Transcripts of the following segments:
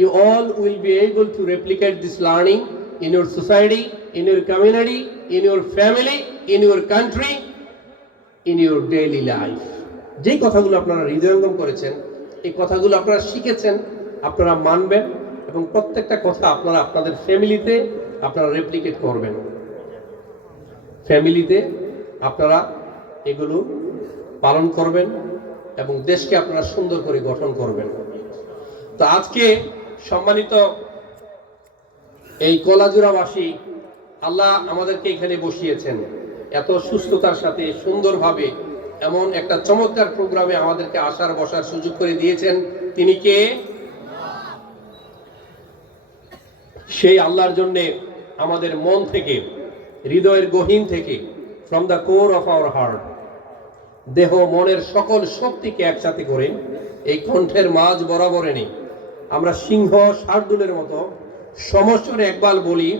you all will be able to replicate this learning in your society, in your community, in your family, in your country, in your daily life. যেই কথাগুলো আপনারা হৃদয়ঙ্গম করেছেন, এই কথাগুলো আপনারা শিখেছেন, আপনারা মানবেন এবং প্রত্যেকটা কথা আপনারা আপনাদের ফ্যামিলিতে আপনারা রেপ্লিকেট করবেন। ফ্যামিলিতে আপনারা এগুলো পালন করবেন এবং দেশকে আপনারা সুন্দর করে গঠন করবেন। তো আজকে সম্মানিত এই কলাজোড়াবাসী, আল্লাহ আমাদেরকে এখানে বসিয়েছেন এত সুস্থতার সাথে সুন্দরভাবে, এমন একটা চমৎকার প্রোগ্রামে আমাদেরকে আসার বসার সুযোগ করে দিয়েছেন। তিনি কে? সেই আল্লাহর জন্য আমাদের মন থেকে, হৃদয়ের গহীন থেকে, from the core of our heart, দেহ মনের সকল শক্তিকে একসাথে করে এই কণ্ঠের মাঝ বরাবর এনে আমরা সিংহ শার্দুলের মতো সমস্বরে একবার বলি,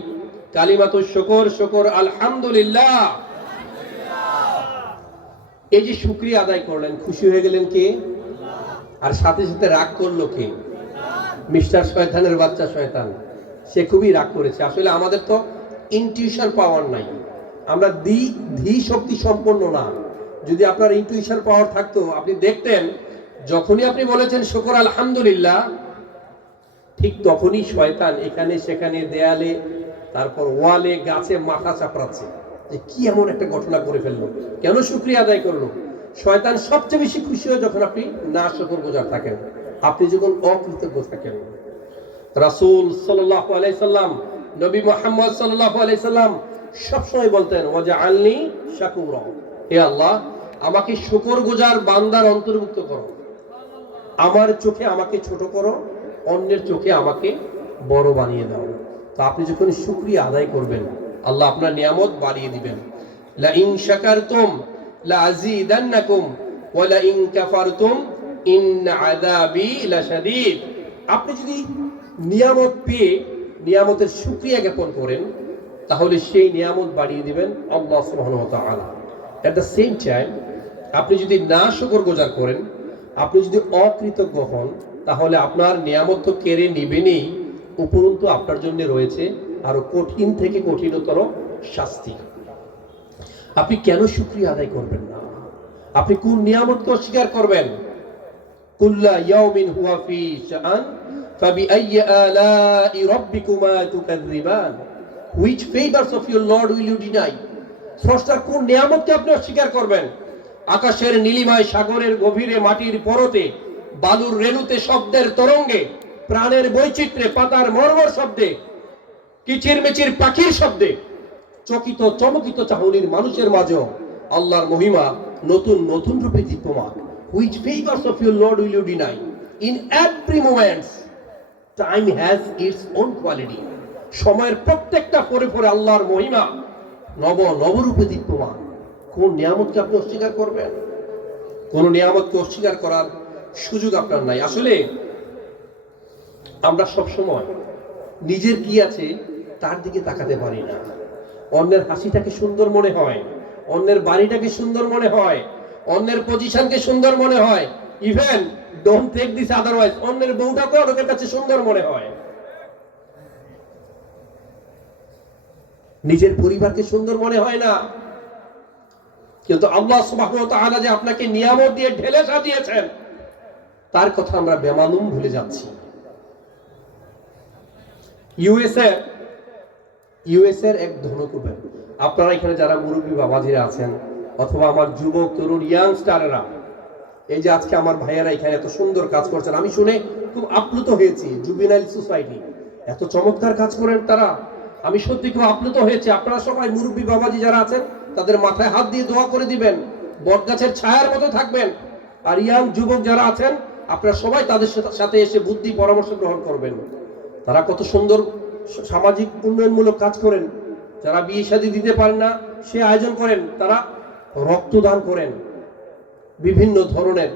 কালিমাতু শুকর শুকর আলহামদুলিল্লাহ। এই যে শুকরিয়া আদায় করলেন, খুশি হয়ে গেলেন কে? আর সাথে সাথে রাগ করলো কে? মিস্টার শয়তানের বাচ্চা শয়তান, সে খুবই রাগ করেছে। আসলে আমাদের তো ইনটিউশন পাওয়ার নাই, আমরা ধী শক্তি সম্পন্ন না। যদি আপনার ইনটিউশন পাওয়ার থাকতো, আপনি দেখতেন যখনই আপনি বলেছেন শুকর আলহামদুলিল্লাহ, ঠিক তখনই শয়তান এখানে সেখানে, দেয়ালে, তারপর ওয়ালে, গাছে মাথা চাপড়াচ্ছে যে কি এমন একটা ঘটনা করে ফেললো, কেন শুকরিয়া আদায় করলো। শয়তান সবচেয়ে বেশি খুশি হয় যখন আপনি না শুকরগুজার থাকেন, আপনি যখন অকৃতজ্ঞ থাকেন। রাসূল সাল্লাল্লাহু আলাইহি সাল্লাম, নবী মুহাম্মদ সাল্লাল্লাহু আলাইহি সাল্লাম সবসময় বলতেন, ওয়াজআলনি শাকুরা, হে আল্লাহ আমাকে শুকরগুজার বান্দার অন্তর্ভুক্ত করো। আমার চোখে আমাকে ছোট করো, অন্যের চোখে আমাকে বড় বানিয়ে দাও। তো আপনি যখন শুকরিয়া আদায় করবেন, আল্লাহ আপনার নিয়ামত বাড়িয়ে দিবেন। লা ইন শাকারতুম লা আযীদান্নাকুম ওয়া লা ইন কাফারতুম ইন্না আযাবি লাশাদীদ। আপনি যদি নিয়ামত পেয়ে নিয়ামতের শুকরিয়া জ্ঞাপন করেন, তাহলে সেই নিয়ামত বাড়িয়ে দিবেন আল্লাহ সুবহানাহু ওয়া তাআলা। এট দ্য সেম টাইম আপনি যদি না শুকরগুজার করেন, আপনি যদি অকৃতজ্ঞ হন, তাহলে আপনার নিয়ামত তো কেড়ে নিবেনই, উপরন্তু আপনার জন্য রয়েছে আরো কঠিন থেকে কঠিনতর শাস্তি। আপনি কেন শুকরিয়া আদায় করবেন না? আপনি কোন নিয়ামতকে অস্বীকার করবেন? কুল্লা ইয়াউমিন হুয়া ফি শাআন ফাবিআইয়ি আলাই রাব্বিকুমা তুকাযযিবান। Which favors of your Lord will you deny? স্রষ্টার কোন নিয়ামতকে আপনি অস্বীকার করবেন? আকাশের নীলিমায়, সাগরের গভীরে, মাটির পরতে, বালুর রেণুতে, শব্দের তরঙ্গে, প্রাণের বৈচিত্র্যে, পাতার মর্মর শব্দে, কিচিরমিচির পাখির শব্দে, চকিত চমকিত চাহনির মানুষের মাঝেও আল্লাহর মহিমা নতুন নতুন রূপে দীপ্যমান। Which favors of your Lord will you deny? In every moment, time has its own quality. সময়ের প্রত্যেকটা পরে পরে আল্লাহর মহিমা নবরূপে দীপ্যমান। কোন নিয়ামতকে আপনি অস্বীকার করবেন? কোন নিয়ামতকে অস্বীকার করার সুযোগ আপনার নাই। আসলে আমরা সব সময় নিজের কি আছে তার দিকে তাকাতে পারি না। অন্যের হাসিটাকে সুন্দর মনে হয়, অন্যের বাড়িটাকে সুন্দর মনে হয়, অন্যের পজিশনকে সুন্দর মনে হয়, even don't take this otherwise, অন্যের বউটাকে অনেকের কাছে সুন্দর মনে হয়, নিজের পরিবারকে সুন্দর মনে হয় না। কিন্তু আল্লাহ সুবহানাহু ওয়া তাআলা যে আপনাকে নিয়ামত দিয়ে ঢেলে সাজিয়েছেন, তার কথা আমরা বেমালুম ভুলে যাচ্ছি। ইউএস এর এক ধনকুবের, আপনারা এখানে যারা মুরব্বী বাবাজিরা আছেন, অথবা আমার যুবক তরুণ ইয়াংস্টাররা, এই যে আজকে আমার ভাইয়েরা এখানে এত সুন্দর কাজ করছেন, আমি শুনে খুব আপ্লুত হয়েছি। জুবিনাইল সোসাইটি এত চমৎকার কাজ করেন তারা, আমি সত্যি খুব আপ্লুত হয়েছি। আপনারা সবাই মুরব্বী বাবাজি যারা আছেন, তাদের মাথায় হাত দিয়ে দোয়া করে দিবেন, বটগাছের ছায়ার মতো থাকবেন। আর ইয়াং যুবক যারা আছেন, আপনারা সবাই তাদের সাথে এসে বুদ্ধি পরামর্শ গ্রহণ করবেন। তারা কত সুন্দর সামাজিক উন্নয়নমূলক কাজ করেন। যারা বিয়ে শাদী দিতে পারেন না, সে আয়োজন করেন। তারা রক্তদান করেন, বিভিন্ন ধরনের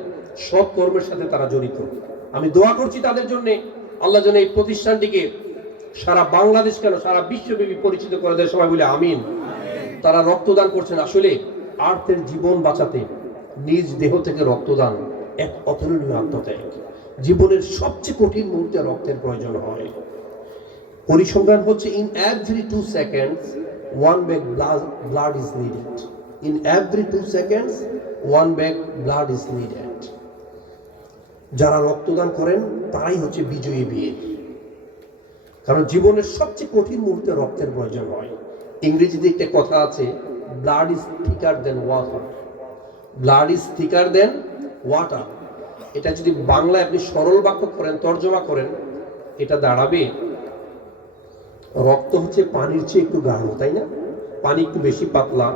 সৎ কর্মের সাথে তারা জড়িত। আমি দোয়া করছি তাদের জন্য, আল্লাহ যেন এই প্রতিষ্ঠানটিকে সারা বাংলাদেশ কেন সারা বিশ্বব্যাপী পরিচিত করে দেয়। সবাই বলে আমিন। তারা রক্তদান করছেন। আসলে আর্থের জীবন বাঁচাতে নিজ দেহ থেকে রক্তদান এক অতুলনীয় আত্মত্যাগ। জীবনের সবচেয়ে কঠিন মুহূর্তে রক্তের প্রয়োজন হয়। পরিসংখ্যান হচ্ছে in every 2 seconds 1 bag blood is needed. In every 2 seconds 1 bag blood is needed. যারা রক্তদান করেন তারাই হচ্ছে বিজয়ী বীর, কারণ জীবনের সবচেয়ে কঠিন মুহূর্তে রক্তের প্রয়োজন হয়। ইংরেজিতে একটা কথা আছে, blood is thicker than water. Blood is thicker than water. এটা যদি বাংলায় আপনি সরল বাক্য করেন, তর্জমা করেন, এটা দাঁড়াবে রক্ত হচ্ছে পানির চেয়ে একটু গাঢ়, তাই না? পানি একটু বেশি পাতলা,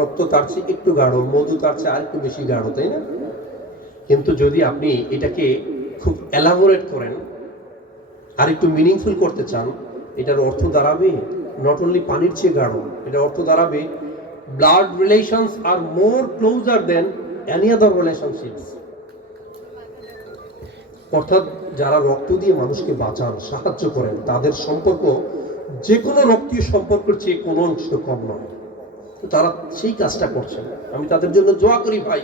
রক্ত তার চেয়ে একটু গাঢ়, মধু তার চেয়ে আর একটু বেশি গাঢ়, তাই না? কিন্তু যদি আপনি এটাকে খুব এলাবোরেট করেন, আর একটু মিনিংফুল করতে চান, এটার অর্থ দাঁড়াবে নট অনলি পানির চেয়ে গাঢ়, এটার অর্থ দাঁড়াবে blood relations are more closer than any other relationships. অর্থাৎ যারা রক্ত দিয়ে মানুষকে বাঁচান, সাহায্য করেন, তাদের সম্পর্ক যে কোনো রক্তীয় সম্পর্কের চেয়ে কোনো অংশ কম নয়। তো তারা সেই কাজটা করছেন, আমি তাদের জন্য দোয়া করি। ভাই,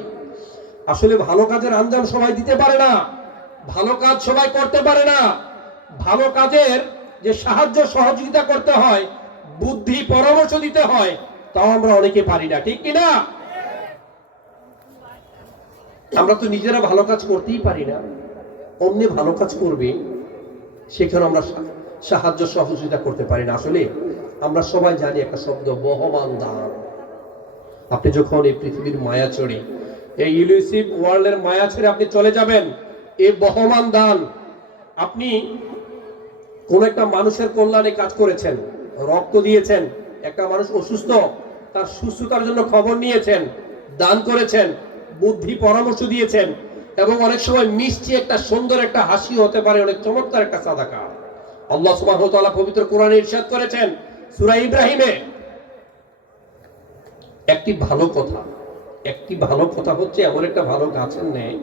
আসলে ভালো কাজের আঞ্জাম সবাই দিতে পারে না, ভালো কাজ সবাই করতে পারে না। ভালো কাজের যে সাহায্য সহযোগিতা করতে হয়, বুদ্ধি পরামর্শ দিতে হয়, তাও আমরা অনেকে পারি না, ঠিক কিনা? আমরা তো নিজেরা ভালো কাজ করতেই পারি না, অন্য ভালো কাজ করবে সেখানে আমরা সাহায্য সহযোগিতা করতে পারি না। আসলে আমরা সবাই জানি একটা শব্দ, বহমান দান। আপনি যখন এই পৃথিবীর মায়া চড়ে, এই ইলুসিভ ওয়ার্ল্ডের মায়া ছেড়ে আপনি চলে যাবেন, এই বহমান দান। আপনি কোন একটা মানুষের কল্যাণে কাজ করেছেন, রক্ত দিয়েছেন, একটা মানুষ অসুস্থ, তার সুস্থতার জন্য খবর নিয়েছেন, দান করেছেন, বুদ্ধি পরামর্শ দিয়েছেন, এবং অনেক সময় মিষ্টি একটা সুন্দর একটা হাসি হতে পারে অনেক চমৎকার একটা সাদাকা। আল্লাহ সুবহানাহু ওয়া তাআলা পবিত্র কোরআনে ইরশাদ করেছেন সূরা ইব্রাহিমে, একটি ভালো কথা হচ্ছে এমন একটা ভালো গাছের ন্যায়,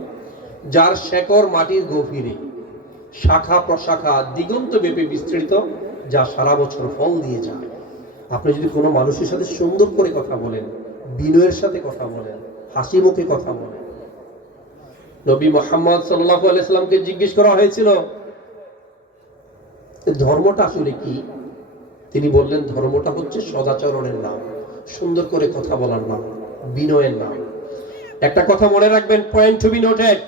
যার শেকড় মাটির গভীরে, শাখা প্রশাখা দিগন্ত ব্যাপী বিস্তৃত, যা সারা বছর ফল দিয়ে যায়। আপনি যদি কোনো মানুষের সাথে সুন্দর করে কথা বলেন, বিনয়ের সাথে কথা বলেন, হাসি মুখে কথা বলেন। নবী মুহাম্মদ সাল্লাল্লাহু আলাইহি সাল্লামকে জিজ্ঞেস করা হয়েছিল ধর্মটা আসলে কি? তিনি বললেন, ধর্মটা হচ্ছে সদাচরণের নাম, সুন্দর করে কথা বলার নাম, বিনয়ের নাম। একটা কথা মনে রাখবেন, পয়েন্ট টু বি নোটেড,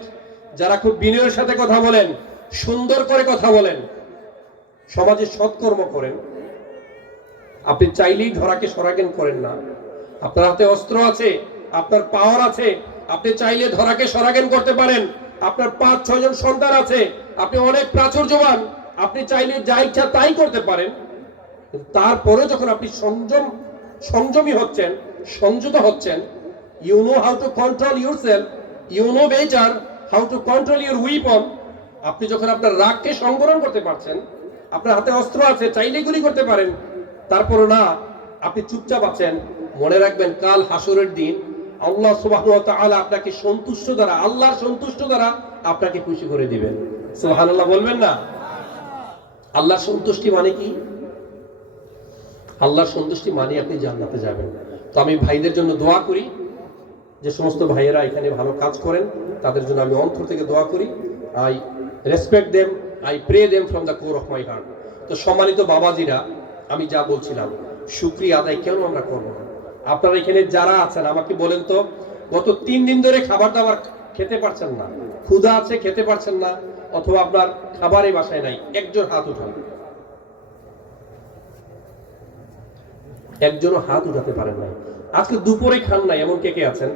যারা খুব বিনয়ের সাথে কথা বলেন, সুন্দর করে কথা বলেন, সমাজে সৎকর্ম করেন, আপনি চাইলেই ধরাকে সরাকেন করেন না। আপনার হাতে অস্ত্র আছে, আপনার পাওয়ার আছে, আপনি চাইলে ধরাকে সরাকেন করতে পারেন। আপনার 5-6 জন সন্তান আছে, আপনি অনেক প্রাচুর্যবান, আপনি চাইলে যা ইচ্ছা তাই করতে পারেন। তারপরে যখন আপনি সংযমী হচ্ছেন, সংযত হচ্ছেন, you know how to control yourself, you know better how to control your weapon. আপনি যখন আপনার রাগকে সংবরণ করতে পারছেন, আপনার হাতে অস্ত্র আছে, চাইলে গুলি করতে পারেন, তারপর না আপনি চুপচাপ আছেন, মনে রাখবেন কাল হাসরের দিন আল্লাহ সুবহানাহু ওয়া তাআলা আপনাকে সন্তুষ্ট দ্বারা, আল্লাহর সন্তুষ্ট দ্বারা আপনাকে খুশি করে দিবেন। সুবহানাল্লাহ বলবেন না? আল্লাহর সন্তুষ্টি মানে কি? আল্লাহর সন্তুষ্টি মানে আপনি জান্নাতে যাবেন। তো আমি ভাইদের জন্য দোয়া করি, যে সমস্ত ভাইয়েরা এখানে ভালো কাজ করেন, তাদের জন্য আমি অন্তর থেকে দোয়া করি। I respect them, I pray them from the core of my heart. তো সম্মানিত বাবাজিরা, আমি যা বলছিলাম, শুকরিয়া আদায় কেন আমরা করবো না? আপনারা এখানে যারা আছেন আমাকে বলেন তো, গত 3 দিন ধরে খাবার দাবার খেতে পারছেন না, ক্ষুধা আছে খেতে পারছেন না, অথবা আপনার খাবারে বাসায় নাই, একজন হাত উঠান। একজনও হাত উঠাতে পারেন না। আজকে দুপুরে খান নাই এমন কে কে আছেন?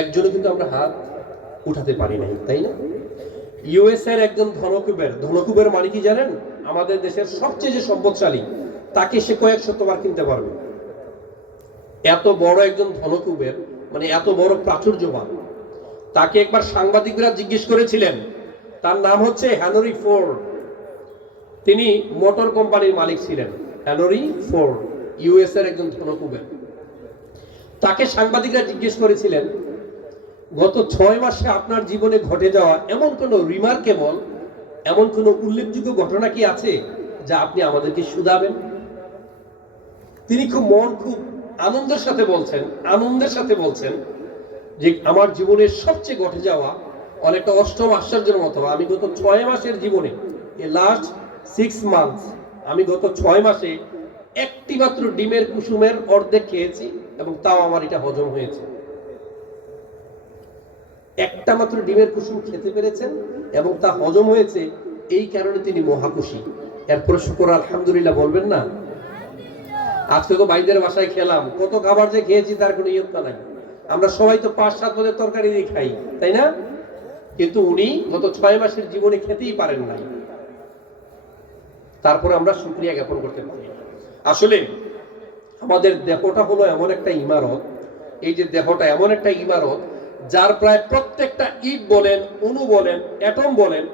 একজনও কিন্তু আমরা হাত উঠাতে পারি নাই, তাই না? ইউএস এর একজন ধনকুবের মানে কি জানেন? আমাদের দেশের সবচেয়ে যে সম্পদশালী, তাকে সে কয়েক শতবার কিনতে পারবে। এত বড় একজন ধনকুবের, মানে এত বড় প্রাচুর্যবান, তাকে একবার সাংবাদিকরা জিজ্ঞেস করেছিলেন, তার নাম হচ্ছে হেনরি ফোর্ড। তিনি মোটর কোম্পানির মালিক ছিলেন, হেনরি ফোর্ড, ইউএস এর একজন ধনকুবের। তাকে সাংবাদিকরা জিজ্ঞেস করেছিলেন, গত 6 মাসে আপনার জীবনে ঘটে যাওয়া এমন কোন রিমার্কেবল, এমন কোন উল্লেখযোগ্য ঘটনা কি আছে যা আপনি আমাদেরকে শুধাবেন? তিনি খুব আনন্দের সাথে বলছেন যে আমার জীবনের সবচেয়ে ঘটে যাওয়া অনেকটা অষ্টম আশ্চর্যের মতো, আমি গত 6 মাসের জীবনে, এই লাস্ট 6 মান্থস, আমি গত 6 মাসে একটি মাত্র ডিমের কুসুমের অর্ধেক খেয়েছি এবং তাও আমার এটা হজম হয়েছে। একটা মাত্র ডিমের কুসুম খেতে পেরেছেন এবং তা হজম হয়েছে, এই কারণে তিনি মহাখুশি। এরপরে শুকর আলহামদুলিল্লাহ বলবেন না? আজকে তো ভাইদের বাসায় খেলাম, কত খাবার যে খেয়েছি তার কোনো ইয়ত্তা নাই। আমরা সবাই তো 5-7 পদের তরকারি দিয়ে খাই, তাই না? কিন্তু উনি গত 6 মাসের জীবনে খেতেই পারেন নাই। তারপরে আমরা শুকরিয়া জ্ঞাপন করতে পারি। আসলে আমাদের দেহটা হলো এমন একটা ইমারত, এই যে দেহটা এমন একটা ইমারত যার প্রায় প্রত্যেকটা ইট বলেন, অণু বলেন, অ্যাটম বলেন,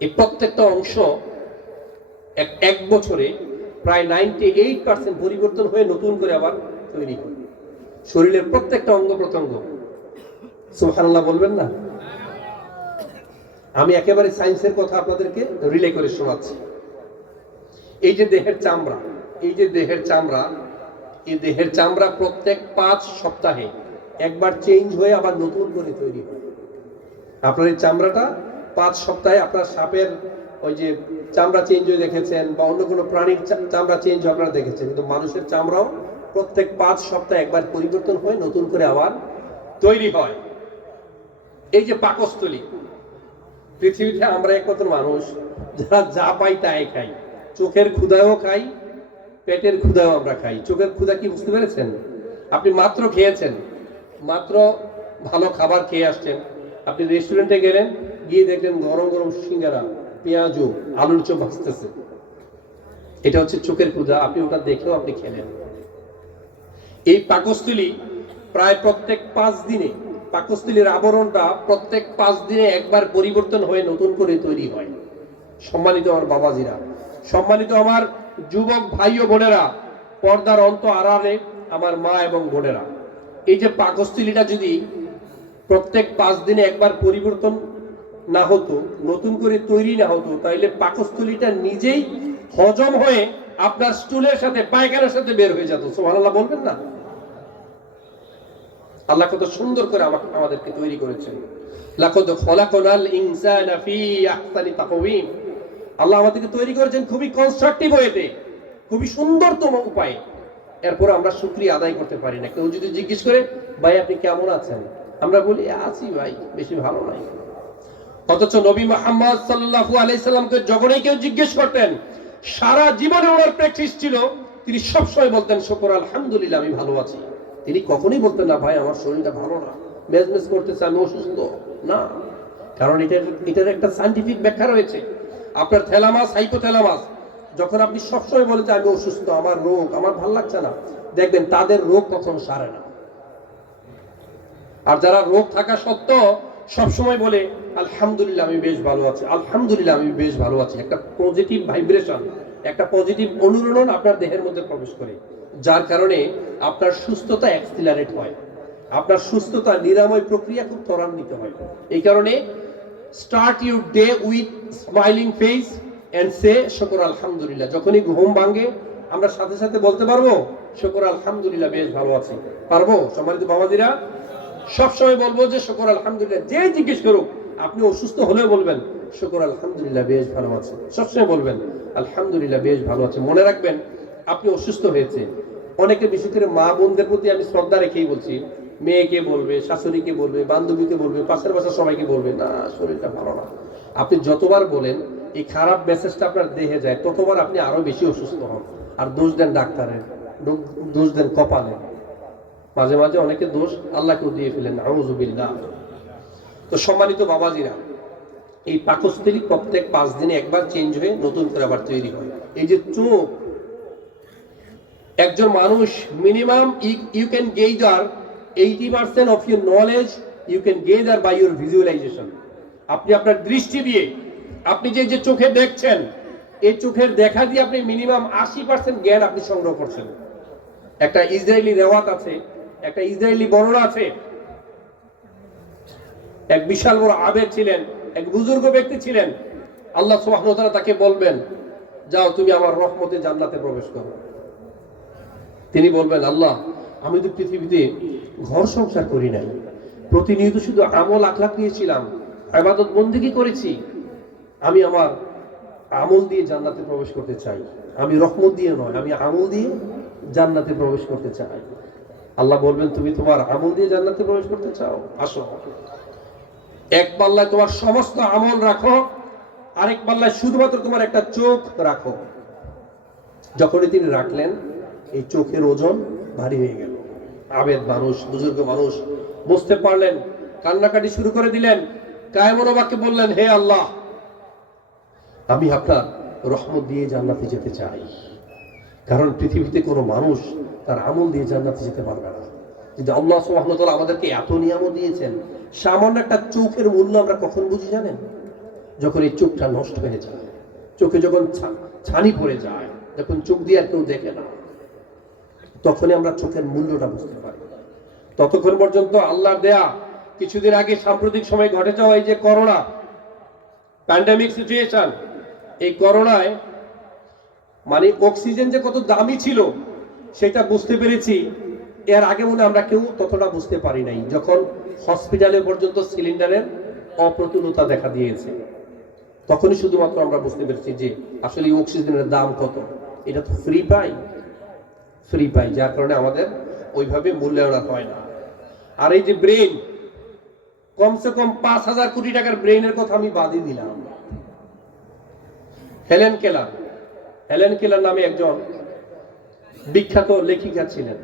এই প্রত্যেকটা অংশ এক বছরে প্রায় 98% পরিবর্তন হয়ে নতুন করে আবার তৈরি হয়। শরীরের প্রত্যেকটা অঙ্গ প্রত্যঙ্গ। সুবহানাল্লাহ বলবেন না? আমি একেবারে সায়েন্সের কথা আপনাদেরকে রিলে করে শোনাচ্ছি। এই যে দেহের চামড়া, এই যে দেহের চামড়া, এই দেহের চামড়া প্রত্যেক 5 সপ্তাহে একবার চেঞ্জ হয়ে আবার নতুন করে তৈরি হয়। আপনার এই চামড়াটা 5 সপ্তাহে, আপনার সাপের ওই যে চামড়া চেঞ্জ হয়ে দেখেছেন বা অন্য কোনো প্রাণীর চামড়া চেঞ্জ হয়ে আপনারা দেখেছেন, কিন্তু মানুষের চামড়াও প্রত্যেক 5 সপ্তাহে একবার পরিবর্তন হয়ে নতুন করে আবার তৈরি হয়। এই যে পাকস্থলী, পৃথিবীতে আমরা একমাত্র মানুষ যারা যা পাই তাই খাই। চোখের ক্ষুধাও খাই, পেটের ক্ষুধাও আমরা খাই। চোখের ক্ষুধা কি বুঝতে পেরেছেন? আপনি মাত্র খেয়েছেন, মাত্র ভালো খাবার খেয়ে আসছেন, আপনি রেস্টুরেন্টে গেলেন, গিয়ে দেখলেন গরম গরম সিঙ্গারা, পেঁয়াজু, আলুর চপ ভাজতেছে, এটা হচ্ছে চোখের ক্ষুধা। আপনি ওটা দেখলেও আপনি খেলেন। এই পাকস্থলী প্রায় প্রত্যেক 5 দিনে, পাকস্থলীর আবরণটা প্রত্যেক 5 দিনে একবার পরিবর্তন হয়ে নতুন করে তৈরি হয়। সম্মানিত আমার বাবাজিরা, সম্মানিত আমার যুবক ভাই ও বোনেরা, পর্দার অন্ত আড়ালে আমার মা এবং বোনেরা, এই যে পাকস্থলীটা যদি প্রত্যেক 5 দিনে একবার পরিবর্তন না হতো, নতুন করে তৈরি না হতো, তাহলে পাকস্থলীটা নিজেই হজম হয়ে আপনার স্টুলের সাথে, পায়খানার সাথে বের হয়ে যেত। সুবহানাল্লাহ বলবেন না? আল্লাহ কত সুন্দর করে আমাদেরকে তৈরি করেছেন। লাকাদ খলাকনাল ইনসানা ফি আহসানি তাকওয়িম। আল্লাহ আমাদেরকে তৈরি করেছেন খুবই কনস্ট্রাকটিভ ওয়েতে, খুবই সুন্দরতম উপায়ে। এরপর আমরা শুকরিয়া আদায় করতে পারি না। কেউ যদি জিজ্ঞেস করে, ভাই আপনি কেমন আছেন, আমরা বলি আছি ভাই, বেশি ভালো নাই। অথচ নবী মুহাম্মদ সাল্লাল্লাহু আলাইহি সাল্লামকে যখনই কেউ জিজ্ঞেস করতেন, সারা জীবনে ওনার প্র্যাকটিস ছিল, তিনি সবসময় বলতেন শুকর আলহামদুলিল্লাহ আমি ভালো আছি। তিনি কখনোই বলতেন না ভাই আমার শরীরটা ভালো না, মেজমেজ করতেছে, আমি অসুস্থ না। কারণ এটার একটা সায়েন্টিফিক ব্যাখ্যা রয়েছে। আপনার থ্যালামাস, হাইপোথ্যালামাস, যখন আপনি সবসময় বলেন যে আমি অসুস্থ, আমার রোগ, আমার ভালো লাগছে না, দেখবেন তাদের রোগ কখনো সারে না। আর যারা রোগ থাকা সত্ত্বেও সবসময় বলে আলহামদুলিল্লাহ আমি বেশ ভালো আছি, আলহামদুলিল্লাহ আমি বেশ ভালো আছি, একটা পজিটিভ ভাইব্রেশন, একটা পজিটিভ অনুরণন আপনার দেহের মধ্যে প্রবেশ করে, যার কারণে আপনার সুস্থতা অ্যাক্সিলারেট হয়, আপনার সুস্থতা নিরাময় প্রক্রিয়া খুব ত্বরান্বিত হয়। এই কারণে start your day with smiling face and say শুকর আলহামদুলিল্লাহ। যখনই ঘুম ভাঙে আমরা সাথে সাথে বলতে পারবো শুকর আলহামদুলিল্লাহ বেশ ভালো আছি, পারবো? সম্মানিত বাবাজিরা, সবসময় বলবো যে শুকর আলহামদুলিল্লাহ। যে জিজ্ঞেস করুক, আপনি অসুস্থ হলেও বলবেন শুকর আলহামদুলিল্লাহ বেশ ভালো আছে। সবসময় বলবেন আলহামদুলিল্লাহ বেশ ভালো আছে। মনে রাখবেন আপনি অসুস্থ হয়েছে, অনেকে বিশেষ করে মা বোনদের প্রতি আমি শ্রদ্ধা রেখেই বলছি, মেয়েকে বলবে, শাশুড়িকে বলবে, বান্ধবীকে বলবে, পাশের বাসার সবাইকে বলবে না শরীরটা ভালো না। আপনি যতবার বলেন এই খারাপ মেসেজটা আপনার দেহে যায়, ততবার আপনি আরো বেশি অসুস্থ হন। আর দোষ দেন ডাক্তারের, দোষ দেন কপালে, মাঝে মাঝে অনেকে দোষ আল্লাহকেও দিয়ে ফেলেন, আউযুবিল্লাহ। তো সম্মানিত বাবাজিরা, এই পাকস্থলী প্রত্যেক 5 দিনে একবার চেঞ্জ হয়ে নতুন করে আবার তৈরি হয়। এই যে চোখ, একজন মানুষ minimum you can gather 80% of your knowledge you can gather by your visualisation. আপনি আপনার দৃষ্টি দিয়ে, আপনি যে চোখে দেখছেন, এই চোখের দেখা দিয়ে আপনি মিনিমাম 80% জ্ঞান আপনি সংগ্রহ করছেন। একটা ইসরায়েলি রেওয়াত আছে, একটা ইসরায়েলি বর্ণনা আছে, এক বিশাল বড় আবেদ ছিলেন, এক বুজুর্গ ব্যক্তি ছিলেন। আল্লাহ সুবহানাহু ওয়া তাআলা তাকে বলবেন, যাও তুমি আমার রহমতে জান্নাতে প্রবেশ করো। তিনি বলবেন, আল্লাহ আমি তো পৃথিবীতে ঘর সংসার করি নাই, প্রতিনিয়ত শুধু আমল আখলাক নিয়েছিলাম, ইবাদত বন্দেগী করেছি, আমি আমার আমল দিয়ে জান্নাতে প্রবেশ করতে চাই। আমি রহমত দিয়ে নয়, আমি আমল দিয়ে জান্নাতে প্রবেশ করতে চাই। আল্লাহ বলবেন, তুমি তোমার আমল দিয়ে জান্নাতে প্রবেশ করতে চাও, আসো। এক পাল্লায় তোমার সমস্ত আমল রাখো, আরেক পাল্লায় শুধুমাত্র তোমার একটা চোখ রাখো। যখনই তিনি রাখলেন, এই চোখের ওজন ভারী হয়ে গেল। আবেদ মানুষ, বুজুর্গ মানুষ বুঝতে পারলেন, কান্নাকাটি শুরু করে দিলেন, কায়মনোবাক্যে বললেন, হে আল্লাহ, আমি আপনার রহমত দিয়ে জান্নাতে যেতে চাই। কারণ পৃথিবীতে কোনো মানুষ তার আমল দিয়ে জান্নাতে যেতে পারবে না। যদি আল্লাহ সুবহানাহু ওয়া তাআলা আমাদেরকে এত নিয়ামত দিয়েছেন, সামান্য একটা চোখের মূল্য আমরা কখন বুঝি জানেন? যখন এই চোখটা নষ্ট হয়ে যায়, চোখে যখন ছানি পড়ে যায়, যখন চোখ দিয়ে আর কেউ দেখে না, তখনই আমরা চোখের মূল্যটা বুঝতে পারি। ততক্ষণ পর্যন্ত আল্লাহর দেয়া, কিছুদিন আগে সাম্প্রতিক সময় ঘটে যাওয়া এই যে করোনা প্যান্ডেমিক সিচুয়েশন, এই করোনায় মানে অক্সিজেন যে কত দামি ছিল সেটা বুঝতে পেরেছি। এর আগে মনে আমরা কেউ ততটা বুঝতে পারি নাই, যখন হসপিটালে পর্যন্ত সিলিন্ডারের অপ্রতুলতা দেখা দিয়েছে, তখনই শুধুমাত্র আমরা বুঝতে পেরেছি যে আসলে অক্সিজেনের দাম কত। এটা তো ফ্রি পাই, যার কারণে আমাদের ওইভাবে মূল্যায়ন হয় না। আর এই যে ব্রেন, কমসে কম 5,000 কোটি টাকার ব্রেনের কথা আমি বাদই দিলাম। হেলেন কেলার নামে একজন বিখ্যাত লেখিকা ছিলেন।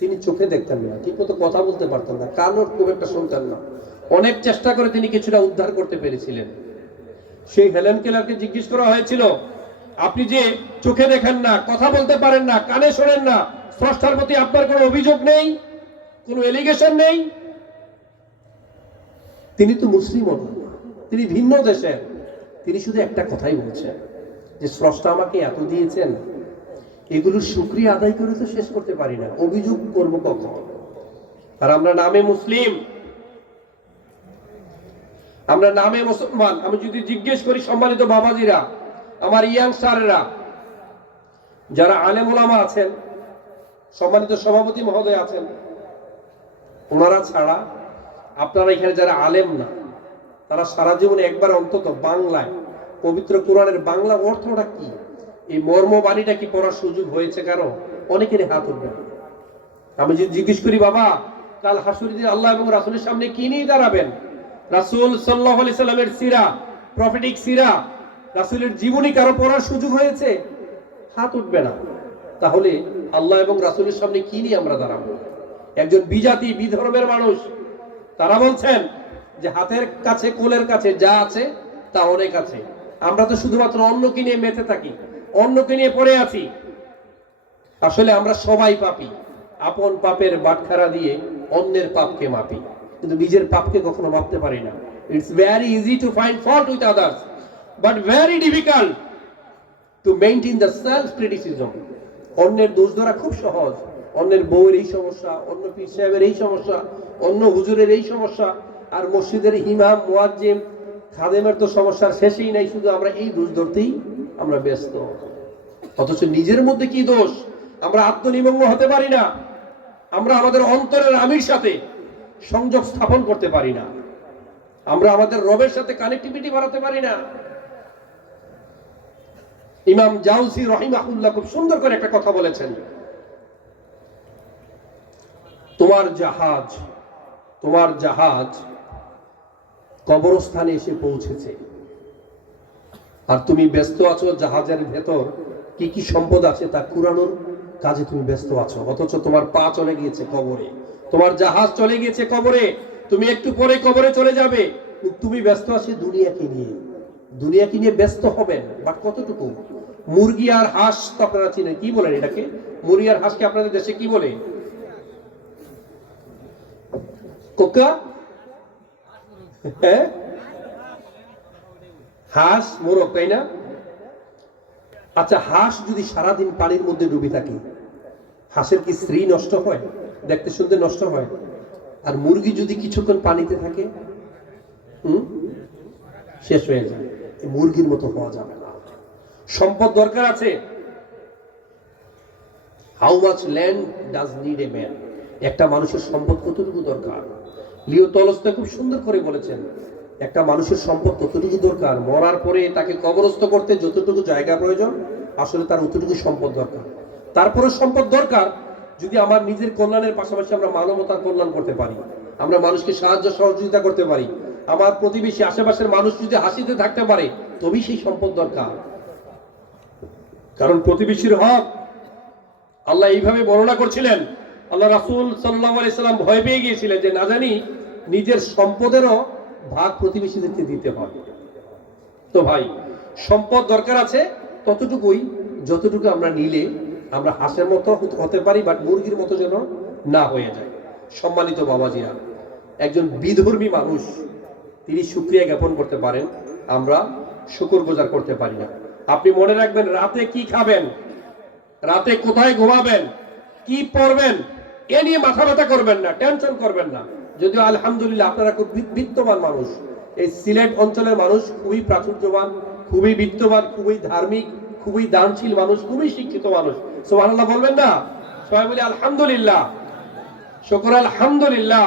তিনি চোখে দেখতেন না, ঠিক মতো কথা বলতে পারতেন না, কানও খুব একটা শুনতেন না। অনেক চেষ্টা করে তিনি কিছুটা উদ্ধার করতে পেরেছিলেন। সেই হেলেন কেলারকে জিজ্ঞেস করা হয়েছিল, আপনি যে চোখে দেখেন না, কথা বলতে পারেন না, কানে শোনেন না, স্রষ্টার প্রতি আপনার কোনো অভিযোগ নেই, কোনো এলিগেশন নেই? তিনি তো মুসলিম নন, তিনি ভিন্ন দেশের। তিনি শুধু একটা কথাই বলছেন যে স্রষ্টা আমাকে এত দিয়েছেন, এগুলোর শুকরিয়া আদায় করে তো শেষ করতে পারি না, অভিযোগ করব কখন? আর আমরা নামে মুসলিম, আমরা নামে মুসলমান। আমি যদি জিজ্ঞেস করি, সম্মানিত বাবাজিরা, আমার ইয়াং স্যারেরা, যারা আলেম ওলামা আছেন, সম্মানিত সভাপতি মহোদয় আছেন, ওনারা ছাড়া আপনারা এখানে যারা আলেম না, তারা সারা জীবনে একবার অন্তত বাংলায় পবিত্র কোরআনের বাংলা অর্থটা কি, এই মর্ম বাণীটা কি পড়ার সুযোগ হয়েছে কারো? অনেকেরই হাত উঠবে। আমি যদি জিজ্ঞেস করি, বাবা, কাল হাসুরের দিন আল্লাহ এবং রাসূলের সামনে কি নিয়ে দাঁড়াবেন? রাসূল সাল্লাল্লাহু আলাইহি সাল্লামের সিরা, প্রফেটিক সিরা, রাসূলের জীবনী কারো পড়ার সুযোগ হয়েছে? হাত উঠবে না। তাহলে আল্লাহ এবং রাসূলের সামনে কি নিয়ে আমরা দাঁড়াবো? একজন বিজাতি, বিধর্মের মানুষ, তারা বলছেন যে হাতের কাছে, কোলের কাছে যা আছে তা অনেক আছে। আমরা তো শুধুমাত্র অন্যকে নিয়ে মেতে থাকি, অন্যকে নিয়ে পড়ে আছি। আসলে আমরা সবাই পাপী। আপন পাপের বাটখারা দিয়ে অন্যের পাপকে মাপি, কিন্তু নিজের পাপকে কখনো মাপতে পারি না। It's very easy to find fault with others, but very difficult to maintain the self criticism. অন্যের দোষ ধরা খুব সহজ। অন্যের বউয়ের এই সমস্যা, অন্য পীর সাহেবের এই সমস্যা, অন্য হুজুরের এই সমস্যা, আর মসজিদের ইমাম, মুয়াজ্জিম, খাদেমের তো সমস্যার শেষই নাই। শুধু আমরা এই দোষ ধরতেই আমরা ব্যস্ত। অথচ নিজের মধ্যে কি দোষ, আমরা আত্মনিমগ্ন হতে পারি না। আমরা আমাদের অন্তরের আমির সাথে সংযোগ স্থাপন করতে পারি না। আমরা আমাদের রবের সাথে কানেক্টিভিটি বাড়াতে পারি না। ইমাম জাউজি রাহিমাহুল্লাহ খুব সুন্দর করে একটা কথা বলেছেন, তোমার জাহাজ কবরস্থানে এসে পৌঁছেছে, আর তুমি ব্যস্ত আছো জাহাজের ভেতর কি কি সম্পদ আছে তা কুড়ানোর কাজে তুমি ব্যস্ত আছো। অথচ তোমার পা চলে গিয়েছে কবরে, তোমার জাহাজ চলে গিয়েছে কবরে, তুমি একটু পরে কবরে চলে যাবে। তুমি ব্যস্ত আছো দুনিয়াকে নিয়ে ব্যস্ত হবেন, বাট কতটুকু? মুরগি আর হাঁস তো আপনারা চিনেন, কি বলেন এটাকে? মুরগি আর হাঁসকে আপনাদের দেশে কি বলে? কোকা? হ্যাঁ, হাঁস, মোরগ, তাই না? আচ্ছা, হাঁস যদি সারাদিন পানির মধ্যে ডুবে থাকে, হাঁসের কি স্ত্রী নষ্ট হয়? দেখতে শুনতে নষ্ট হয়? আর মুরগি যদি কিছুক্ষণ পানিতে থাকে, শেষ হয়ে যায়। মুরগির মতো হওয়া যাবে না। সম্পদ দরকার আছে। How much land does need a man? একটা মানুষের সম্পদ কতটুকু দরকার? লিও তলস্তয় খুব সুন্দর করে বলেছেন, একটা মানুষের সম্পদ ততটুকু দরকার, মরার পরে তাকে কবরস্থ করতে যতটুকু জায়গা প্রয়োজন আসলে তার অতটুকু সম্পদ দরকার। তারপরে সম্পদ দরকার যদি আমার নিজের কল্যাণের পাশাপাশি আমরা মানবতার কল্যাণ করতে পারি, আমরা মানুষকে সাহায্য সহযোগিতা করতে পারি, আমার প্রতিবেশী আশেপাশের মানুষ যদি হাসিতে থাকতে পারে, তবেই সেই সম্পদ দরকার। কারণ প্রতিবেশীর হক আল্লাহ এইভাবে বর্ণনা করছিলেন, আল্লাহ রাসূল সাল্লাল্লাহু আলাইহি সাল্লাম ভয় পেয়ে গিয়েছিলেন যে না জানি নিজের সম্পদেরও ভাগ প্রতিবেশীদেরকে দিতে হয়। তো ভাই, সম্পদ দরকার আছে ততটুকুই যতটুকু আমরা নিলে আমরা হাঁসের মতো হতে পারি, বাট মুরগির মতো যেন না হয়ে যায়। সম্মানিত বাবাজিরা, একজন বিধর্মী মানুষ তিনি শুকরিয়া জ্ঞাপন করতে পারেন, আমরা শুকরগুজার করতে পারি না। আপনি মনে রাখবেন, রাতে কি খাবেন, রাতে কোথায় ঘুমাবেন, কি পরবেন, এ নিয়ে মাথা ব্যথা করবেন না, টেনশন করবেন না। যদিও আলহামদুলিল্লাহ আপনারা খুব বিত্তবান মানুষ, এই সিলেট অঞ্চলের মানুষ খুবই প্রাচুর্যবান, খুবই বিত্তবান, খুবই ধার্মিক, খুবই দানশীল মানুষ, খুবই শিক্ষিত মানুষ। সুবহানাল্লাহ বলবেন না? সবাই বলি আলহামদুলিল্লাহ, শুকর আলহামদুলিল্লাহ।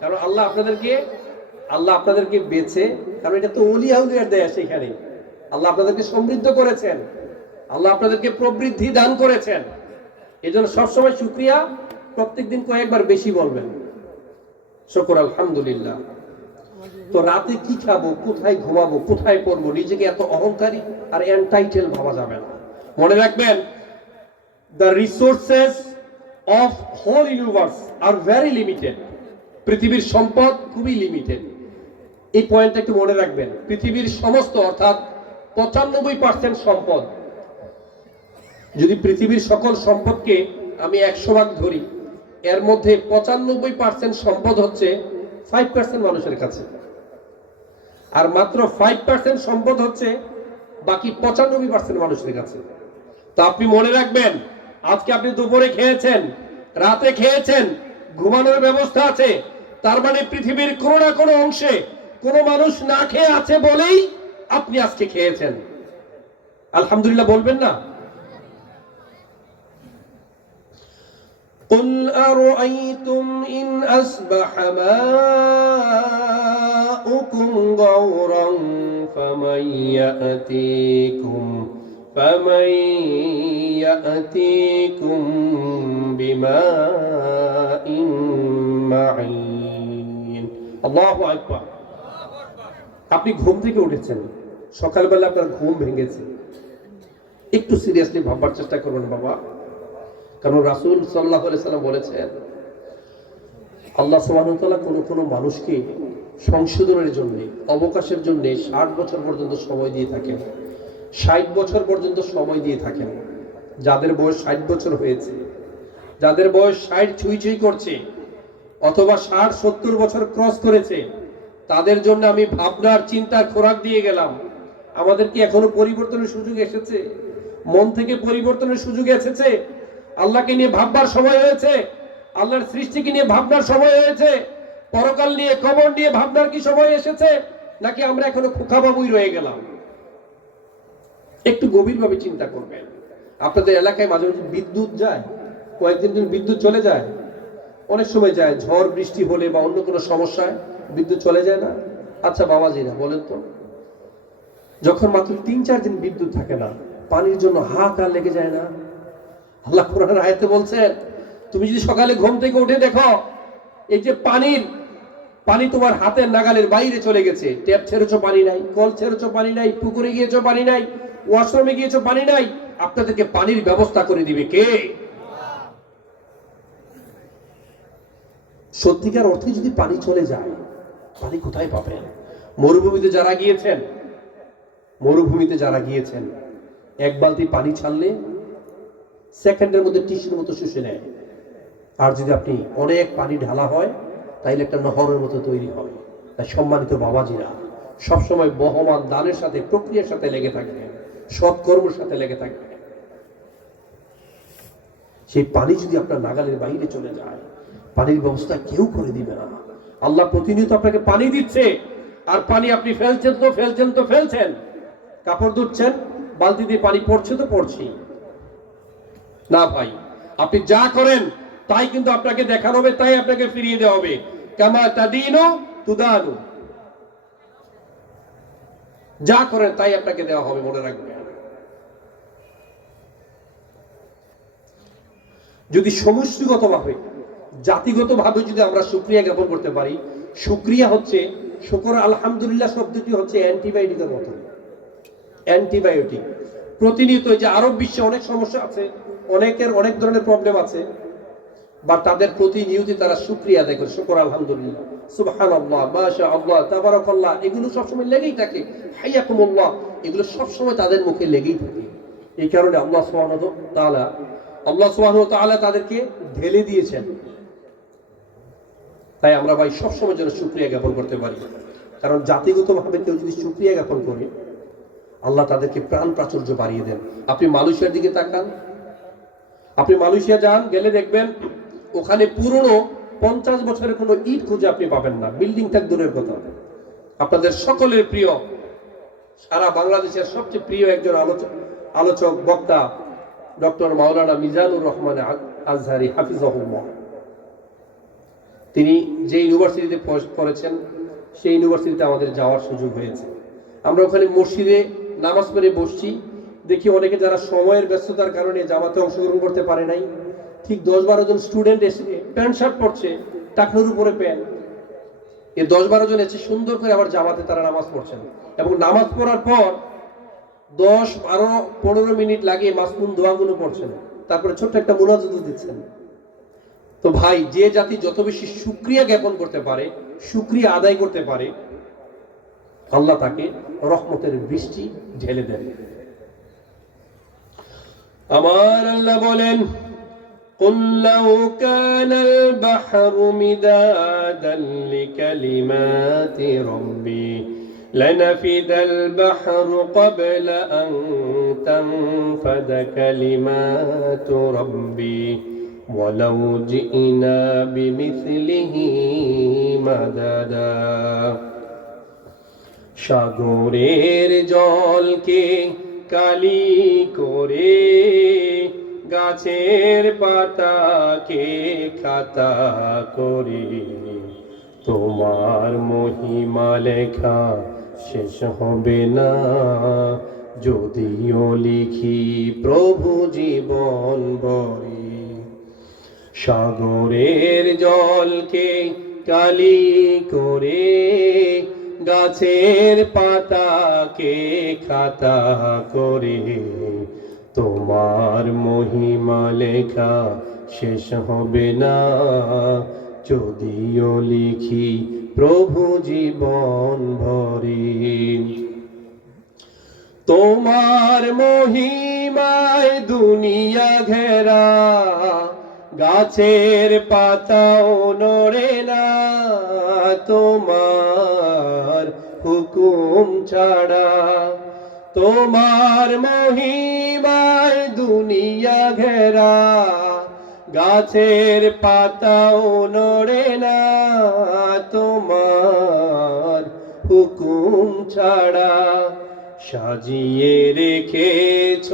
কারণ আল্লাহ আপনাদেরকে বেঁচে, কারণ এটা তো ওলি আউলিয়ার দেয়, সেখানে আল্লাহ আপনাদেরকে সমৃদ্ধ করেছেন, আল্লাহ আপনাদেরকে প্রবৃদ্ধি দান করেছেন। এজন্য সবসময় শুকরিয়া প্রত্যেকদিন কয়েকবার বেশি বলবেন, শুকর আলহামদুলিল্লাহ। তো রাতে কি খাবো, কোথায় ঘুমাবো, কোথায় পড়বো, নিজেকে এত অহংকারী আর এন্টাইটেল ভাবা যাবে না। মনে রাখবেন, the resources of whole universe are very limited. পৃথিবীর সম্পদ খুবই লিমিটেড। এই পয়েন্টটা একটু মনে রাখবেন। পৃথিবীর সমস্ত অর্থাৎ 95% সম্পদ, যদি পৃথিবীর সকল সম্পদকে আমি 100 ভাগ ধরি, এর মধ্যে 95% সম্পদ হচ্ছে 5% মানুষের কাছে, আর মাত্র 5% সম্পদ হচ্ছে বাকি 95% মানুষের কাছে। তা আপনি মনে রাখবেন, আজকে আপনি দুপুরে খেয়েছেন, রাতে খেয়েছেন, ঘুমানোর ব্যবস্থা আছে, তার মানে পৃথিবীর কোনো না কোনো অংশে কোনো মানুষ না খেয়ে আছে বলেই আপনি আজকে খেয়েছেন। আলহামদুলিল্লাহ বলবেন না? قُلْ أَرَأَيْتُمْ إِنْ أَصْبَحَ مَاؤُكُمْ غَوْرًا فَمَنْ يَأْتِيكُمْ بِمَاءٍ مَعِينٍ। আল্লাহু আকবার। আপনি ঘুম থেকে উঠেছেন, সকালবেলা আপনার ঘুম ভেঙেছে, একটু সিরিয়াসলি ভাববার চেষ্টা করবেন বাবা। কারণ রাসূল সাল্লাল্লাহু আলাইহি সাল্লাম বলেছেন, আল্লাহ সুবহানাহু ওয়া তাআলা কোনো মানুষকে সংশোধনের জন্য, অবকাশের জন্য 60 বছর পর্যন্ত সময় দিয়ে থাকেন, 60 বছর পর্যন্ত সময় দিয়ে থাকেন। যাদের বয়স 60 বছর হয়েছে, যাদের বয়স 60 ছুঁই করছে, অথবা 60-70 বছর ক্রস করেছে, তাদের জন্য আমি ভাবনার চিন্তার খোরাক দিয়ে গেলাম। আমাদের কি এখনো পরিবর্তনের সুযোগ এসেছে? মন থেকে পরিবর্তনের সুযোগ এসেছে? আল্লাহকে নিয়ে ভাববার সময় হয়েছে? আল্লাহর সৃষ্টিকে নিয়ে ভাবনার সময় হয়েছে? পরকাল নিয়ে, কবর নিয়ে ভাবনার কি সময় এসেছে? নাকি আমরা এখনো খোকাবাবুই রয়ে গেলাম? একটু গভীরভাবে চিন্তা করবেন। আপনাদের এলাকায় মাঝে মাঝে বিদ্যুৎ যায়, কয়েকদিন বিদ্যুৎ চলে যায়, অনেক সময় যায়, ঝড় বৃষ্টি হলে বা অন্য কোনো সমস্যায় বিদ্যুৎ চলে যায় না? আচ্ছা বাবাজিরা বলেন তো, যখন মাত্র 3-4 দিন বিদ্যুৎ থাকে না, পানির জন্য হাহাকার লেগে যায় না? আল্লাহ কোরআনের আয়াতে বলছেন, তুমি যদি সকালে ঘুম থেকে উঠে দেখো এই যে পানি তোমার হাতের নাগালের বাইরে চলে গেছে, ট্যাপ ছেড়েছো পানি নাই, কল ছেড়েছো পানি নাই, পুকুরে গিয়েছো পানি নাই, ওয়াশরুমে গিয়েছো পানি নাই, আপনাদেরকে পানির ব্যবস্থা করে দিবে কে? সত্যিকার অর্থে যদি পানি চলে যায়, পানি কোথায় পাবেন? মরুভূমিতে যারা গিয়েছেন, এক বালতি পানি ছাড়লে সেকেন্ডের মধ্যে টিস্যুর মতো শুষে নেয়। আর যদি আপনি অনেক পানি ঢালা হয়, তাইলে একটা নহরের মতো তৈরি হয়। তাই সম্মানিত বাবাজিরা, সবসময় বহমান দানের সাথে, প্রক্রিয়ার সাথে লেগে থাকবেন, সৎকর্মের সাথে লেগে থাকবেন। সেই পানি যদি আপনার নাগালের বাইরে চলে যায়, পানির ব্যবস্থা কেউ করে দিবে না। আল্লাহ প্রতিনিয়ত আপনাকে পানি দিচ্ছে, আর পানি আপনি ফেলছেন। কাপড় ধুচ্ছেন, বালতি দিয়ে পানি পড়ছে তো পড়ছেই না ভাই। আপনি যা করেন তাই কিন্তু আপনাকে দেখানো হবে, তাই আপনাকে ফিরিয়ে দেওয়া হবে। কামা তাদিনু তুদানু, যা করেন তাই আপনাকে দেওয়া হবে, মনে রাখবেন। যদি সমষ্টিগতভাবে জাতিগতভাবে যদি আমরা শুকরিয়া জ্ঞাপন করতে পারি, শুকরিয়া হচ্ছে, শুকর আলহামদুলিল্লাহ শব্দটি হচ্ছে অ্যান্টিবায়োটিকের মতো। অ্যান্টিবায়োটিক প্রতিনিয়ত, যে আরব বিশ্বে অনেক সমস্যা আছে, অনেকের অনেক ধরনের প্রবলেম আছে, বা তাদের প্রতিনিয়ত তারা শুকরিয়া আদায় করে, শুকর আলহামদুলিল্লাহ, সুবহানাল্লাহ, মাশাআল্লাহ, তাবারাকাল্লাহ, এগুলো সবসময় লেগেই থাকে, হাইয়াকুমুল্লাহ, এগুলো সবসময় তাদের মুখে লেগেই থাকে। এই কারণে আল্লাহ সুবহানাহু ওয়া তাআলা তাদেরকে ঢেলে দিয়েছেন। তাই আমরা ভাই সবসময় যেন শুকরিয়া জ্ঞাপন করতে পারি, কারণ জাতিগতভাবে কেউ যদি শুকরিয়া জ্ঞাপন করে, আল্লাহ তাদেরকে প্রাণ প্রাচুর্য বাড়িয়ে দেন। আপনি মালয়েশিয়ার দিকে তাকান, আপনি মালয়েশিয়া যান, গেলে দেখবেন ওখানে পুরনো 50 বছরের কোনো ইট খুঁজে আপনি পাবেন না, বিল্ডিং থাক দূরের কথা। আপনাদের সকলের প্রিয়, সারা বাংলাদেশের সবচেয়ে প্রিয় একজন আলোচক বক্তা ডক্টর মাওলানা মিজানুর রহমান আজহারি হাফিজাহুল্লাহ, তিনি যে ইউনিভার্সিটিতে পড়েছেন সেই ইউনিভার্সিটিতে আমাদের যাওয়ার সুযোগ হয়েছে। আমরা ওখানে মসজিদে নামাজ পড়ে বসছি, দেখি অনেকে যারা সময়ের ব্যস্ততার কারণে জামাতে অংশগ্রহণ করতে পারে নাই, ঠিক 10-12 জন স্টুডেন্ট এসে প্যান্ট শার্ট পরছে, টাকনুর উপরে প্যান্ট, এই 10-12 জন এসে সুন্দর করে আবার জামাতে তারা নামাজ পড়ছেন, এবং নামাজ পড়ার পর 10-12-15 মিনিট লাগিয়ে মাসনুন দোয়াগুলো পড়ছেন, তারপরে ছোট্ট একটা মুনাজাত দিচ্ছেন। তো ভাই, যে জাতি যত বেশি শুকরিয়া জ্ঞাপন করতে পারে, শুকরিয়া আদায় করতে পারে, আল্লাহ তাকে রহমতের বৃষ্টি ঢেলে দেন। আমার আল্লাহ বলেন, قُلْ لَوْ كَانَ الْبَحْرُ مِدَادًا لِكَلِمَاتِ رَبِّي لَنَفِدَ الْبَحْرُ قَبْلَ أَنْ تَنْفَدَ كَلِمَاتُ رَبِّي وَلَوْ جِئْنَا بِمِثْلِهِ مَدَدًا। সাগরের জলকে কালি করে, গাছের পাতাকে খাতা করে, তোমার মহিমা লেখা শেষ হবে না, যদিও লিখি প্রভু জীবন ভরে। সাগরের জলকে কালি করে, গাছের পাতাকে খাতা করে, তোমার মহিমা লেখা শেষ হবে না, যদিও লিখি প্রভু জীবন ভরে। তোমার মহিমায় দুনিয়া ঘেরা, গাছের পাতাও নড়ে না, তোমার হুকুম ছাড়া। তোমার মহিমায় দুনিয়া ঘেরা, গাছের পাতাও নড়ে না, তোমার হুকুম ছাড়া। সাজিয়ে রেখেছ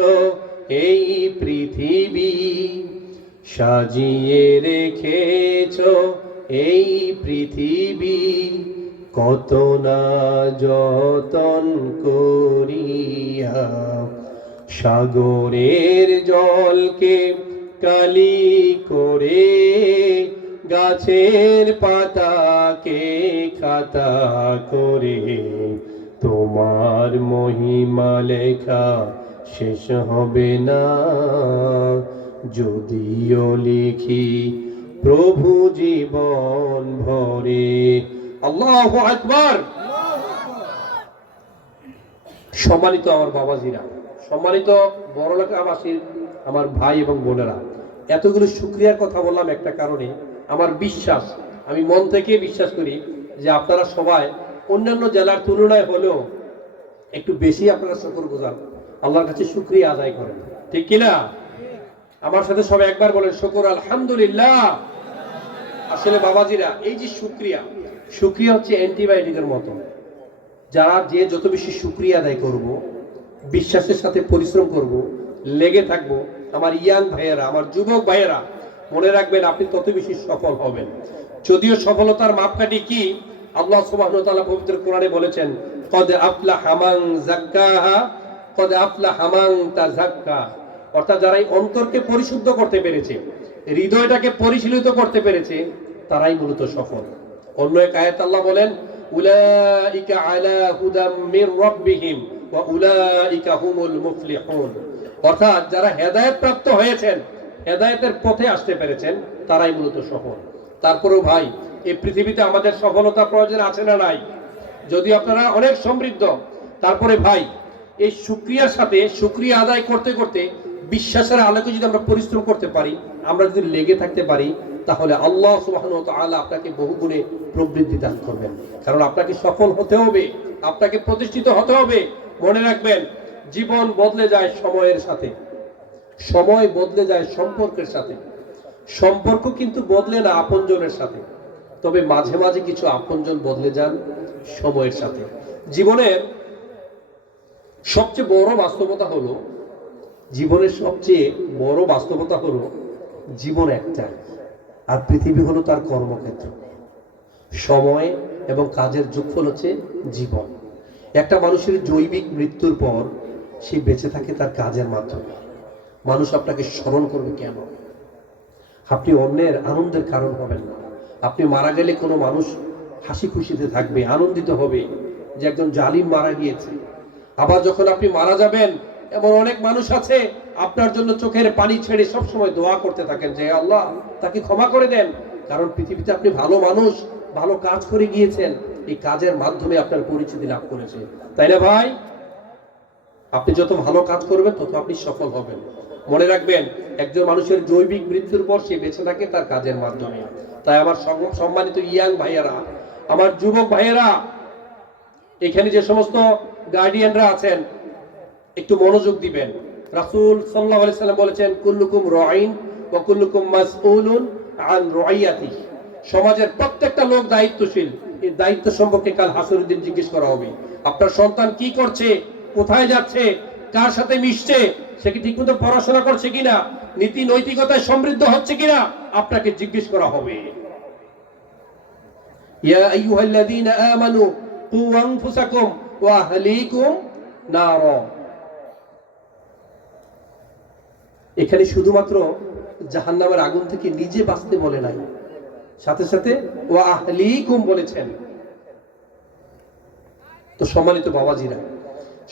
এই পৃথিবী, সাজিয়ে রেখেছ এই পৃথিবী, কত না যতন করিয়া। সাগরের জলকে কালি করে, গাছের পাতাকে খাতা করে, তোমার মহিমা লেখা শেষ হবে না, যদিও লিখি প্রভু জীবন ভরে। আল্লাহু আকবার। সম্মানিত আমার বাবাজিরা, সম্মানিত বড়লেখাবাসীর আমার ভাই এবং বোনেরা, এতগুলো শুকরিয়ার কথা বললাম একটা কারণে। আমার বিশ্বাস, আমি মন থেকে বিশ্বাস করি যে আপনারা সবাই অন্যান্য জেলার তুলনায় হলেও একটু বেশি আপনারা শুকরগুজার, আল্লাহর কাছে শুকরিয়া আদায় করেন, ঠিক কিনা? আমার সাথে সবাই একবার বলেন, শুকর আলহামদুলিল্লাহ। আসলে বাবাজিরা, এই যে শুকরিয়া, শুকরিয়া হচ্ছে অ্যান্টিবায়োটিকের মতো। যারা যে যত বেশি শুকরিয়া আদায় করব, বিশ্বাসের সাথে পরিশ্রম করব, লেগে থাকবো, আমার ইয়াং ভাইয়েরা, আমার যুবক ভাইয়েরা, মনে রাখবেন আপনি তত বেশি সফল হবেন। যদিও সফলতার মাপকাঠি কি, আল্লাহ সুবহানাহু ওয়া তাআলা পবিত্র কোরআনে বলেছেন, কদ আফলাহা মান যাক্কাহা কদ আফলাহা মান তাযাক্কা। অর্থাৎ যারা এই অন্তরকে পরিশুদ্ধ করতে পেরেছে, হৃদয়টাকে পরিশীলিত করতে পেরেছে, তারাই মূলত সফল। অন্য এক আয়াতে আল্লাহ বলেন, উলাইকা আলা হুদাম মির রাব্বিহিম ওয়া উলাইকা হুমুল মুফলিহুন। অর্থাৎ যারা হেদায়েত প্রাপ্ত হয়েছেন, হেদায়েতের পথে আসতে পেরেছেন, তারাই মূলত সফল। তারপরেও ভাই, এই পৃথিবীতে আমাদের সফলতা প্রয়োজন আছে না নাই? যদি আপনারা অনেক সমৃদ্ধ, তারপরে ভাই এই শুকরিয়ার সাথে শুকরিয়া আদায় করতে করতে বিশ্বাসের আলোকে যদি আমরা পরিশ্রম করতে পারি, আমরা যদি লেগে থাকতে পারি, তাহলে আল্লাহ সুবহানাহু ওয়া তাআলা আপনাকে বহুগুণে প্রবৃদ্ধি দান করবেন। কারণ আপনাকে সফল হতে হবে, আপনাকে প্রতিষ্ঠিত হতে হবে। মনে রাখবেন, জীবন বদলে যায় সময়ের সাথে, সময় বদলে যায় সম্পর্কের সাথে, সম্পর্ক কিন্তু বদলে না আপনজনের সাথে। তবে মাঝে মাঝে কিছু আপনজন বদলে যান সময়ের সাথে। জীবনের সবচেয়ে বড় বাস্তবতা হলো, জীবনের সবচেয়ে বড় বাস্তবতা হলো জীবন একটাই, আর পৃথিবী হলো তার কর্মক্ষেত্র। সময় এবং কাজের যোগফল হচ্ছে জীবন। একটা মানুষের জৈবিক মৃত্যুর পর সে বেঁচে থাকে তার কাজের মাধ্যমে। মানুষ আপনাকে স্মরণ করবে কেন? আপনি অন্যের আনন্দের কারণ হবেন না। আপনি মারা গেলে কোনো মানুষ হাসি খুশিতে থাকবে, আনন্দিত হবে যে একজন জালিম মারা গিয়েছে। আবার যখন আপনি মারা যাবেন, এমন অনেক মানুষ আছে আপনার জন্য চোখের পানি ছেড়ে সবসময় দোয়া করতে থাকেন যে আল্লাহ তাকে ক্ষমা করে দেন। কারণ পৃথিবীতে আপনি ভালো মানুষ, ভালো কাজ করে গিয়েছেন, এই কাজের মাধ্যমে আপনার পরিচিতি লাভ করেছে। তাই না ভাই? আপনি যত ভালো কাজ করবেন তত আপনি সফল হবেন। মনে রাখবেন, একজন মানুষের জৈবিক মৃত্যুর পর সে বেঁচে থাকে তার কাজের মাধ্যমে। তাই আমার সম্মানিত ইয়াং ভাইয়েরা, আমার যুবক ভাইয়েরা, এখানে যে সমস্ত গার্ডিয়ানরা আছেন, একটু মনোযোগ দিবেন। রাসূল সাল্লাল্লাহু আলাইহি সাল্লাম বলেছেন, কুল্লুকুম রাঈন ওয়া কুল্লুকুম মাসউলুন আন রাইয়াতিহি। সমাজের প্রত্যেকটা লোক দায়িত্বশীল। এই দায়িত্ব সম্পর্কে কাল হাসরের দিন জিজ্ঞেস করা হবে। আপনার সন্তান কি করছে, কোথায় যাচ্ছে, কার সাথে মিশছে, সে কি ঠিকমতো পড়াশোনা করছে কিনা, নীতি নৈতিকতায় সমৃদ্ধ হচ্ছে কিনা, আপনাকে জিজ্ঞেস করা হবে। ইয়া আইয়ুহাল্লাযীনা আমানু কু আনফুসাকুম ওয়া আহলিকুম নারা। এখানে শুধুমাত্র জাহান্নামের আগুন থেকে নিজে বাঁচতে বলে নাই, সাথে সাথে ওয়া আহলিকুম বলেছেন। তো সম্মানিত বাবাজিরা,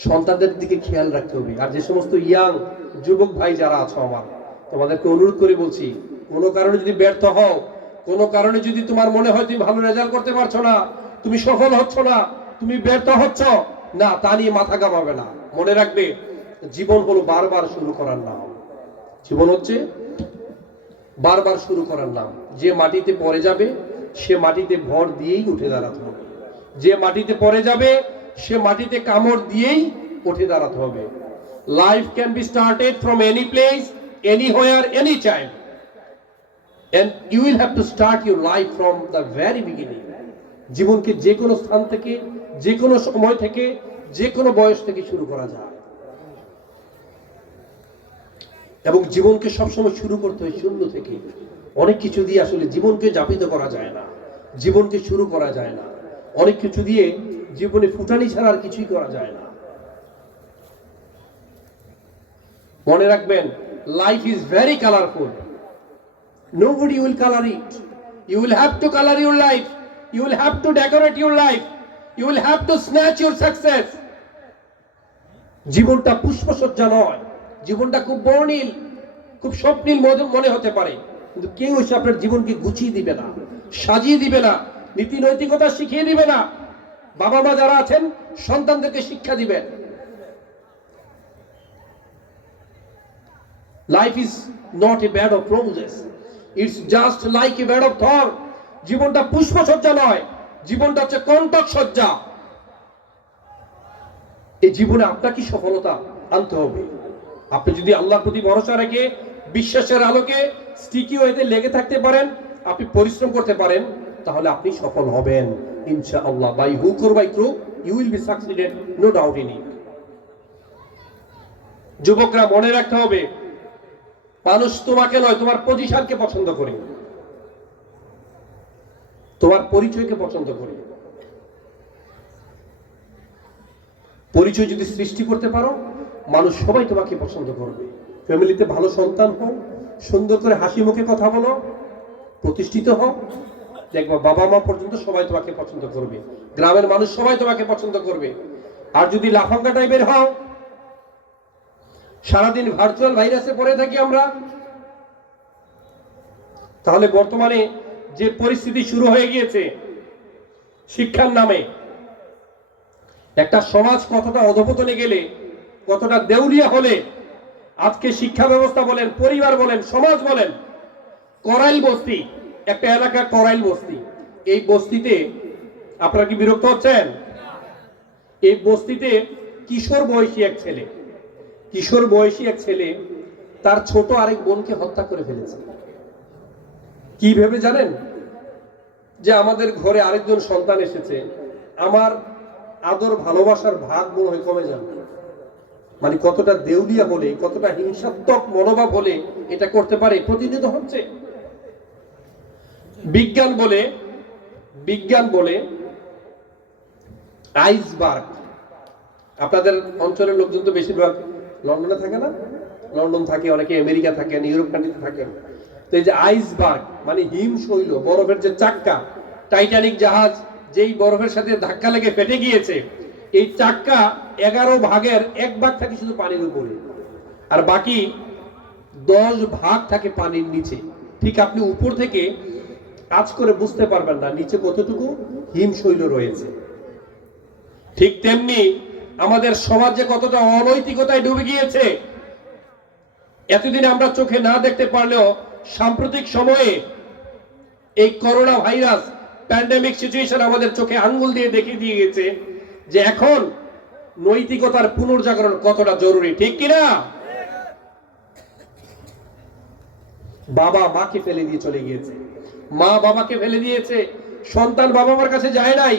সন্তানদের দিকে খেয়াল রাখতে হবে। আর যে সমস্ত ইয়াং যুবক ভাই যারা আছো, আমার তোমাদেরকে অনুরোধ করে বলছি, কোনো কারণে যদি ব্যর্থ হও, কোনো কারণে যদি তোমার মনে হয় তুমি ভালো রেজাল্ট করতে পারছো না, তুমি সফল হচ্ছ না, তুমি ব্যর্থ হচ্ছ না, তা নিয়ে মাথা ঘামাবে না। মনে রাখবে, জীবন হলো বারবার শুরু করার নাম। জীবন হচ্ছে বারবার শুরু করার নাম। যে মাটিতে পড়ে যাবে সে মাটিতে ভর দিয়েই উঠে দাঁড়াতে হবে। যে মাটিতে পড়ে যাবে সে মাটিতে কামড় দিয়েই উঠে দাঁড়াতে হবে। Life can be started from any place, anywhere, any time, and you will have to start your life from the very beginning. জীবনকে যে কোনো স্থান থেকে, যে কোনো সময় থেকে, যে কোনো বয়স থেকে শুরু করা যায়। এবং জীবনকে সবসময় শুরু করতে হয় শূন্য থেকে। অনেক কিছু দিয়ে আসলে জীবনকে যাপিত করা যায় না, জীবনকে শুরু করা যায় না। অনেক কিছু দিয়ে জীবনে ফুটানি ছাড়া আর কিছুই করা যায় না। মনে রাখবেন, life is very colourful. Nobody will color it. You will have to color your life. You will have to decorate your life. You will have to snatch your success. জীবনটা পুষ্পসজ্জা নয়, জীবনটা খুব বর্ণিল, খুব স্বপ্নিল মনে হতে পারে, কিন্তু কেউ এসে আপনার জীবনকে গুছিয়ে দিবে না, সাজিয়ে দিবে না, নীতি নৈতিকতা শিখিয়ে দিবে না। বাবা মা যারা আছেন, সন্তানদেরকে শিক্ষা দিবেন। Life is not a bed of roses, it's just like a bed of thorn. জীবনটা পুষ্পসজ্জা নয়, জীবনটা হচ্ছে কণ্টক সজ্জা। এই জীবনে আপনাকে সফলতা আনতে হবে। আপনি যদি আল্লাহর প্রতি ভরসা রেখে বিশ্বাসের আলোকে স্টিকি ওয়েতে লেগে থাকতে পারেন, আপনি পরিশ্রম করতে পারেন, তাহলে আপনি সফল হবেন ইনশাআল্লাহ। By hook or by crook you will be succeeded, no doubt in it. যুবকরা মনে রাখতে হবে, মানুষ তোমাকে নয়, তোমার পজিশনকে পছন্দ করে। তোমার পরিচয়কে পছন্দ করবে। পরিচয় যদি সৃষ্টি করতে পারো, মানুষ সবাই তোমাকে পছন্দ করবে। ফ্যামিলিতে ভালো সন্তান হও, সুন্দর করে হাসি মুখে কথা বলো, প্রতিষ্ঠিত হও, দেখবো বাবা মা পর্যন্ত সবাই তোমাকে পছন্দ করবে, গ্রামের মানুষ সবাই তোমাকে পছন্দ করবে। আর যদি লাফাঙ্গা টাইপের হও, সারাদিন ভার্চুয়াল ভাইরাসে পড়ে থাকি আমরা, তাহলে বর্তমানে যে পরিস্থিতি শুরু হয়ে গিয়েছে শিক্ষার নামে, একটা সমাজ কতটা অধপতনে গেলে, কতটা দেউলিয়া হলে, আজকে শিক্ষা ব্যবস্থা বলেন, পরিবার বলেন, সমাজ বলেন। করাইল বস্তি, একটা এলাকা করাইল বস্তি, এই বস্তিতে আপনারা কি বিরক্ত হচ্ছেন? এই বস্তিতে কিশোর বয়সী এক ছেলে তার ছোট আরেক বোনকে হত্যা করে ফেলেছে। কি ভেবে জানেন? যে আমাদের ঘরে আরেকজন সন্তান এসেছে, আমার আদর ভালোবাসার ভাগ মনে হয় কমে যাবে। মানে কতটা দেউলিয়া হলে, কতটা হিংসাত্মক মনোভাব হলে এটা করতে পারে, প্রতিনিধিত্ব হচ্ছে। বিজ্ঞান বলে আইসবার্গ, আপনাদের অঞ্চলের লোকজন তো বেশিরভাগ লন্ডনে থাকে না, লন্ডন থাকে, অনেকে আমেরিকা থাকেন, ইউরোপ কান্ট্রিতে থাকেন। তো এই যে আইসবার্গ মানে হিমশৈল, বরফের যে চাক্কা, টাইটানিক জাহাজ যেই বরফের সাথে ধাক্কা লেগে ফেটে গিয়েছে, এই চাক্কা 11 ভাগের 1 ভাগ থাকে শুধু পানির উপরে, আর বাকি 10 ভাগ থাকে পানির নিচে। ঠিক আপনি উপর থেকে কাজ করে বুঝতে পারবেন না নিচে কতটুকু হিমশৈল রয়েছে। ঠিক তেমনি আমাদের সমাজে কতটা অনৈতিকতায় ডুবে গিয়েছে। এতদিন আমরা চোখে না দেখতে পারলেও সাম্প্রতিক সময়ে এই করোনা ভাইরাস প্যান্ডেমিক সিচুয়েশন আমাদের চোখে আঙ্গুল দিয়ে দেখিয়ে দিয়ে গেছে যে এখন নৈতিকতার পুনর্জাগরণ কতটা জরুরি, ঠিক কিনা? বাবা মাকে ফেলে দিয়ে চলে গিয়েছে, মা বাবাকে ফেলে দিয়েছে, সন্তান বাবা মার কাছে যায় নাই,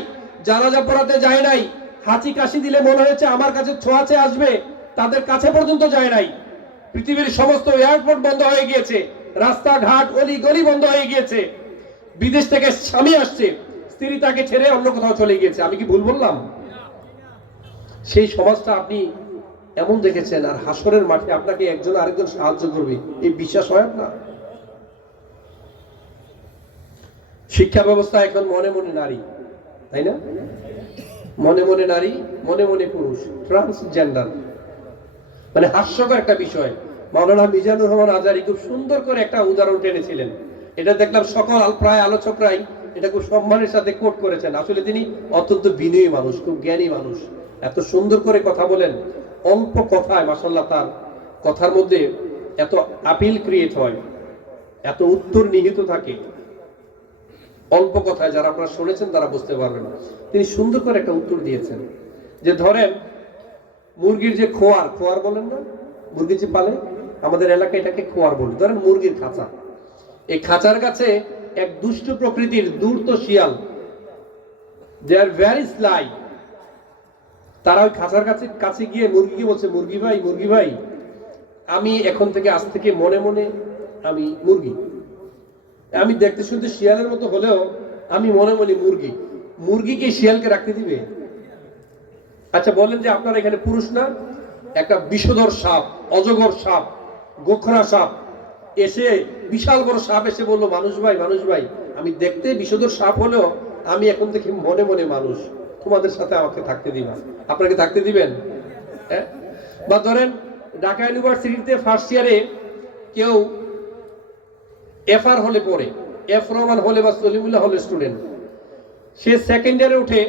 জানাজা পড়াতে যায় নাই, হাঁচি কাশি দিলে মনে হয়েছে আমার কাছে ছোঁয়াচে আসবে, তাদের কাছে পর্যন্ত যায় নাই। পৃথিবীর সমস্ত এয়ারপোর্ট বন্ধ হয়ে গিয়েছে, রাস্তাঘাট অলি গলি বন্ধ হয়ে গিয়েছে। বিদেশ থেকে স্বামী আসছে, স্ত্রী তাকে ছেড়ে অন্য কোথাও চলে গিয়েছে। আমি কি ভুল বললাম? সেই সমাজটা আপনি এমন দেখেছেন, আর হাসরের মাঠে আপনাকে একজন আরেকজন সাহায্য করবে, এই বিশ্বাস হয় না? শিক্ষা ব্যবস্থা এখন মনে মনে নারী, তাই না? মনে মনে নারী, মনে মনে পুরুষ, ট্রান্সজেন্ডার। মানে হাস্যকর একটা বিষয়। মাওলানা মিজানুর রহমান আজারি খুব সুন্দর করে একটা উদাহরণ টেনেছিলেন। এটা দেখলাম সকল প্রায় আলোচকরাই এটা খুব সম্মানের সাথে কোট করেছেন। আসলে তিনি অত্যন্ত বিনয়ী মানুষ, খুব জ্ঞানী মানুষ, এত সুন্দর করে কথা বলেন। অল্প কথায় মাশাআল্লাহ তার কথার মধ্যে এত আপিল ক্রিয়েট হয়, এত উত্তর নিহিত থাকে অল্প কথায়। যারা আপনারা শুনেছেন তারা বুঝতে পারবেন। তিনি সুন্দর করে একটা উত্তর দিয়েছেন যে ধরেন মুরগির যে খোয়ার বলেন না, মুরগি যে পালে, আমাদের এলাকায় এটাকে খোয়ার বলি। ধরেন মুরগির খাঁচা, এই খাঁচার কাছে এক দুষ্ট প্রকৃতির দূর্ত শিয়াল, দে আর ভেরি স্লাই, তারা ওই খাঁচার কাছে গিয়ে মুরগিকে বলছে, মুরগি ভাই আমি এখন থেকে আজ থেকে মনে মনে আমি মুরগি, আমি দেখতে শুনতে শিয়ালের মতো হলেও আমি মনে মনে মুরগি। মুরগি কি শিয়ালকে রাখতে দিবে? আচ্ছা বলেন যে আপনার এখানে পুরুষ না, একটা বিষধর সাপ, অজগর সাপ, গোখরা সাপ এসে, বিশাল বড় সাপ এসে বললো, মানুষ ভাই আমি দেখতে বিষধর সাপ হলেও আমি এখন থেকে মনে মনে মানুষ, তোমাদের সাথে আমাকে থাকতে দিবা, আপনাকে থাকতে দিবেন? হ্যাঁ। বা ধরেন ঢাকা ইউনিভার্সিটিতে ফার্স্ট ইয়ারে কেউ এফআর হলে পড়ে, এফ রহমান হলে বা সলিমুল্লাহ হলের স্টুডেন্ট, সে সেকেন্ড ইয়ারে উঠে,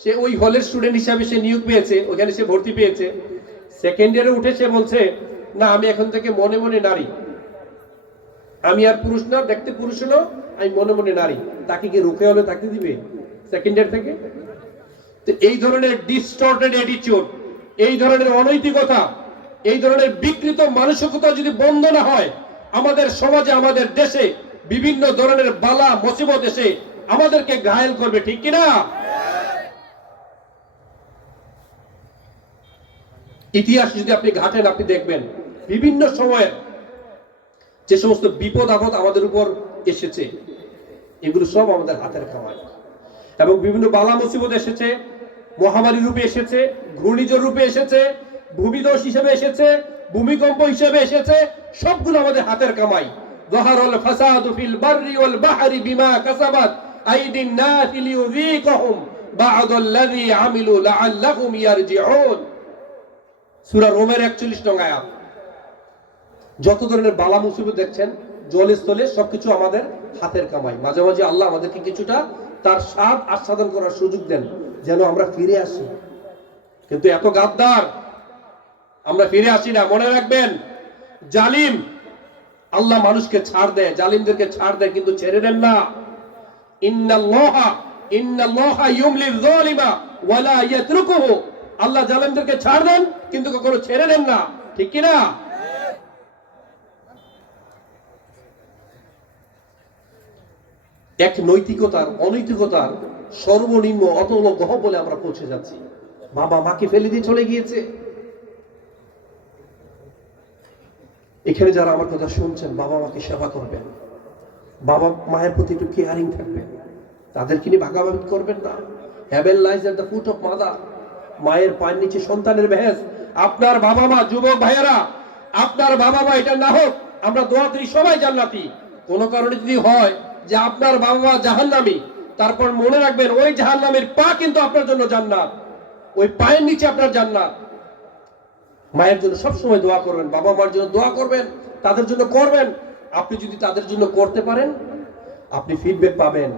সে ওই হলের স্টুডেন্ট হিসাবে সে নিয়োগ পেয়েছে, ওখানে সে ভর্তি পেয়েছে। সেকেন্ড ইয়ারে উঠে সে বলছে, না আমি এখন থেকে মনে মনে নারী, আমি আর পুরুষ না, দেখতে পুরুষ হলো, আমি মনে মনে নারী। তাকে কি রুখে হলে থাকতে দিবে সেকেন্ড ইয়ার থেকে? তো এই ধরনের ডিস্টর্টেড অ্যাটিটিউড, এই ধরনের অনৈতিকতা, এই ধরনের বিকৃত মানসিকতা যদি বন্ধ না হয়, আমাদের সমাজে, আমাদের দেশে বিভিন্ন ধরনের বালা মুসিবত এসে আমাদেরকে ঘায়েল করবে, ঠিক কিনা? ইতিহাস যদি আপনি ঘাটেন, আপনি দেখবেন বিভিন্ন সময়ে যে সমস্ত বিপদ আপদ আমাদের উপর এসেছে, এগুলো সব আমাদের হাতের কামাই। এবং বিভিন্ন বালা মুসিবত এসেছে, মহামারী রূপে এসেছে, ঘূর্ণিঝড় রূপে এসেছে, ভূমিধস হিসেবে এসেছে, ভূমিকম্প হিসেবে এসেছে, সবগুলো আমাদের হাতের কামাই। যাহারাল ফাসাদু ফিল বাররি ওয়াল বাহরি বিমা কাসাবাত আইদিন নাসি লিয়ুযীকাহুম বা'দাল্লাযী আমিলু লাআল্লাহুম ইয়ারজিউন। সূরা রোমের 41 নং আয়াত। যত ধরনের বালা মুসিবত দেখছেন জলে স্থলে, সবকিছু আমাদের হাতের কামাই। মাঝে মাঝে আল্লাহ আমাদেরকে কিছুটা তার স্বাদ আস্বাদন করার সুযোগ দেন যেন আমরা ফিরে আসি, কিন্তু এত গাদ্দার আমরা ফিরে আসি না। মনে রাখবেন, জালিম আল্লাহ মানুষকে ছাড় দেয়, জালিমদেরকে ছাড় দেয়, কিন্তু ছেড়ে দেন না। ইন্নাল্লাহা ইউমলিয যালিমা ওয়া লা ইয়াতরুকুহু। আল্লাহ জালিমদেরকে ছাড় দেন কিন্তু কখনো ছেড়ে দেন না, ঠিক কি না? এক নৈতিকতার অনৈতিকতার সর্বনিম্ন অতল গহ্বরে আমরা পৌঁছে যাচ্ছি। বাবা মাকে ফেলে দিয়ে চলে গিয়েছে। এখানে যারা আমার কথা শুনছেন, বাবা মাকে সেবা করবেন, বাবা মায়ের প্রতি একটু কেয়ারিং থাকবেন, তাদেরকে নিয়ে ভাগাভাগি করবেন না। Heaven lies at the foot of mother. মায়ের পায়ের নিচে সন্তানের বেহেশ। আপনার বাবা মা, যুবক ভাইয়েরা, আপনার বাবা মা এটা না হোক, আমরা দোয়া করি সবাই জান্নাতি। কোন কারণে যদি হয় যে আপনার বাবা মা জাহান্নামী, তারপর মনে রাখবেন ওই জাহান্নামের পা কিন্তু আপনার জন্য জান্নাত, ওই পায়ের নিচে আপনার জান্নাত। মায়ের জন্য সবসময় দোয়া করবেন, বাবা মার জন্য দোয়া করবেন, তাদের জন্য করবেন। আপনি যদি তাদের জন্য করতে পারেন, আপনি ফিডব্যাক পাবেন।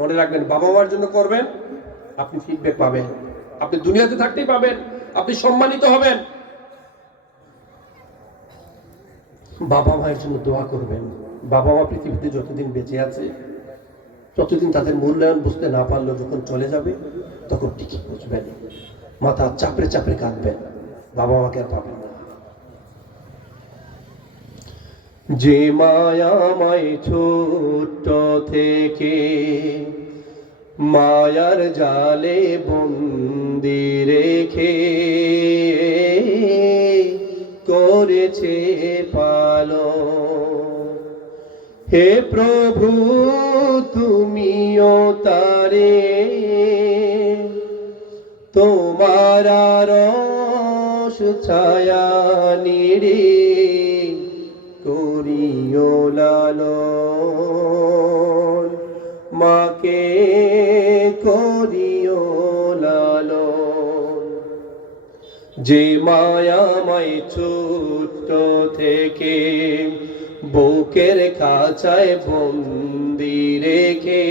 মনে রাখবেন, বাবা মার জন্য করবেন, আপনি ফিডব্যাক পাবেন, আপনি দুনিয়াতে থাকতেই পাবেন, আপনি সম্মানিত হবেন। বাবা মায়ের জন্য দোয়া করবেন। বাবা মা পৃথিবীতে যতদিন বেঁচে আছে, ততদিন তাদের মূল্যায়ন বুঝতে না পারলেও যখন চলে যাবে তখন ঠিকই বুঝবেন, মাথা চাপড়ে চাপড়ে কাঁদবেন, বাবা মাকে আর পাবেন না। যে মায়া মায় ছোট্ট থেকে মায়ার জালে বন্দি রেখে করেছে পালন, হে প্রভু তুমিও তারে তোমার রস ছায়া নিরে করিও লালন, মাকে করিও লালন। যে মায়াময় ছোট্ট থেকে বুকের খাঁচায় বন্দি রেখে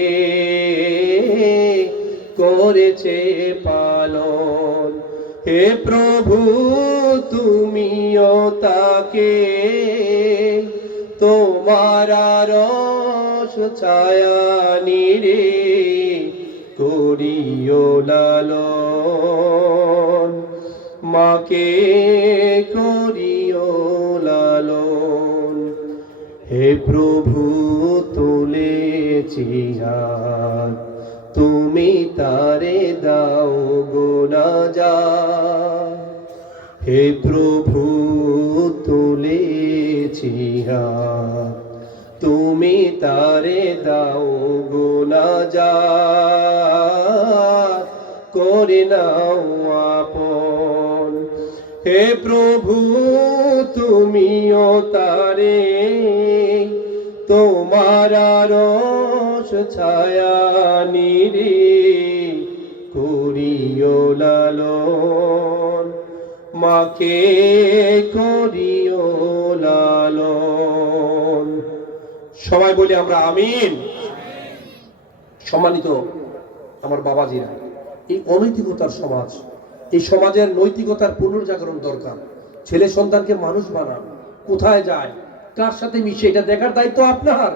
করেছে পালন, হে প্রভু তুমিও তাকে তোমার রস ছায়া নিরে করিও লালন, মাকে করিও লালন। হে প্রভু তুলেছি হাত, তুমি তারে দাও গুনাজাত, হে প্রভু তুলেছি হাত, তুমি তারে দাও গুনাজাত, করে নাও আপন, হে প্রভু তুমিও তারে তোমার রস ছায়া নিরে করিও লালন, মাকে করিও লালন। সবাই বলি আমরা আমিন। সম্মানিত আমার বাবাজিরা, এই অনৈতিকতার সমাজ, এই সমাজের নৈতিকতার পুনর্জাগরণ দরকার। ছেলে সন্তানকে মানুষ বানান, কোথায় যায়, কার সাথে মিশে, এটা দেখার দায়িত্ব আপনার।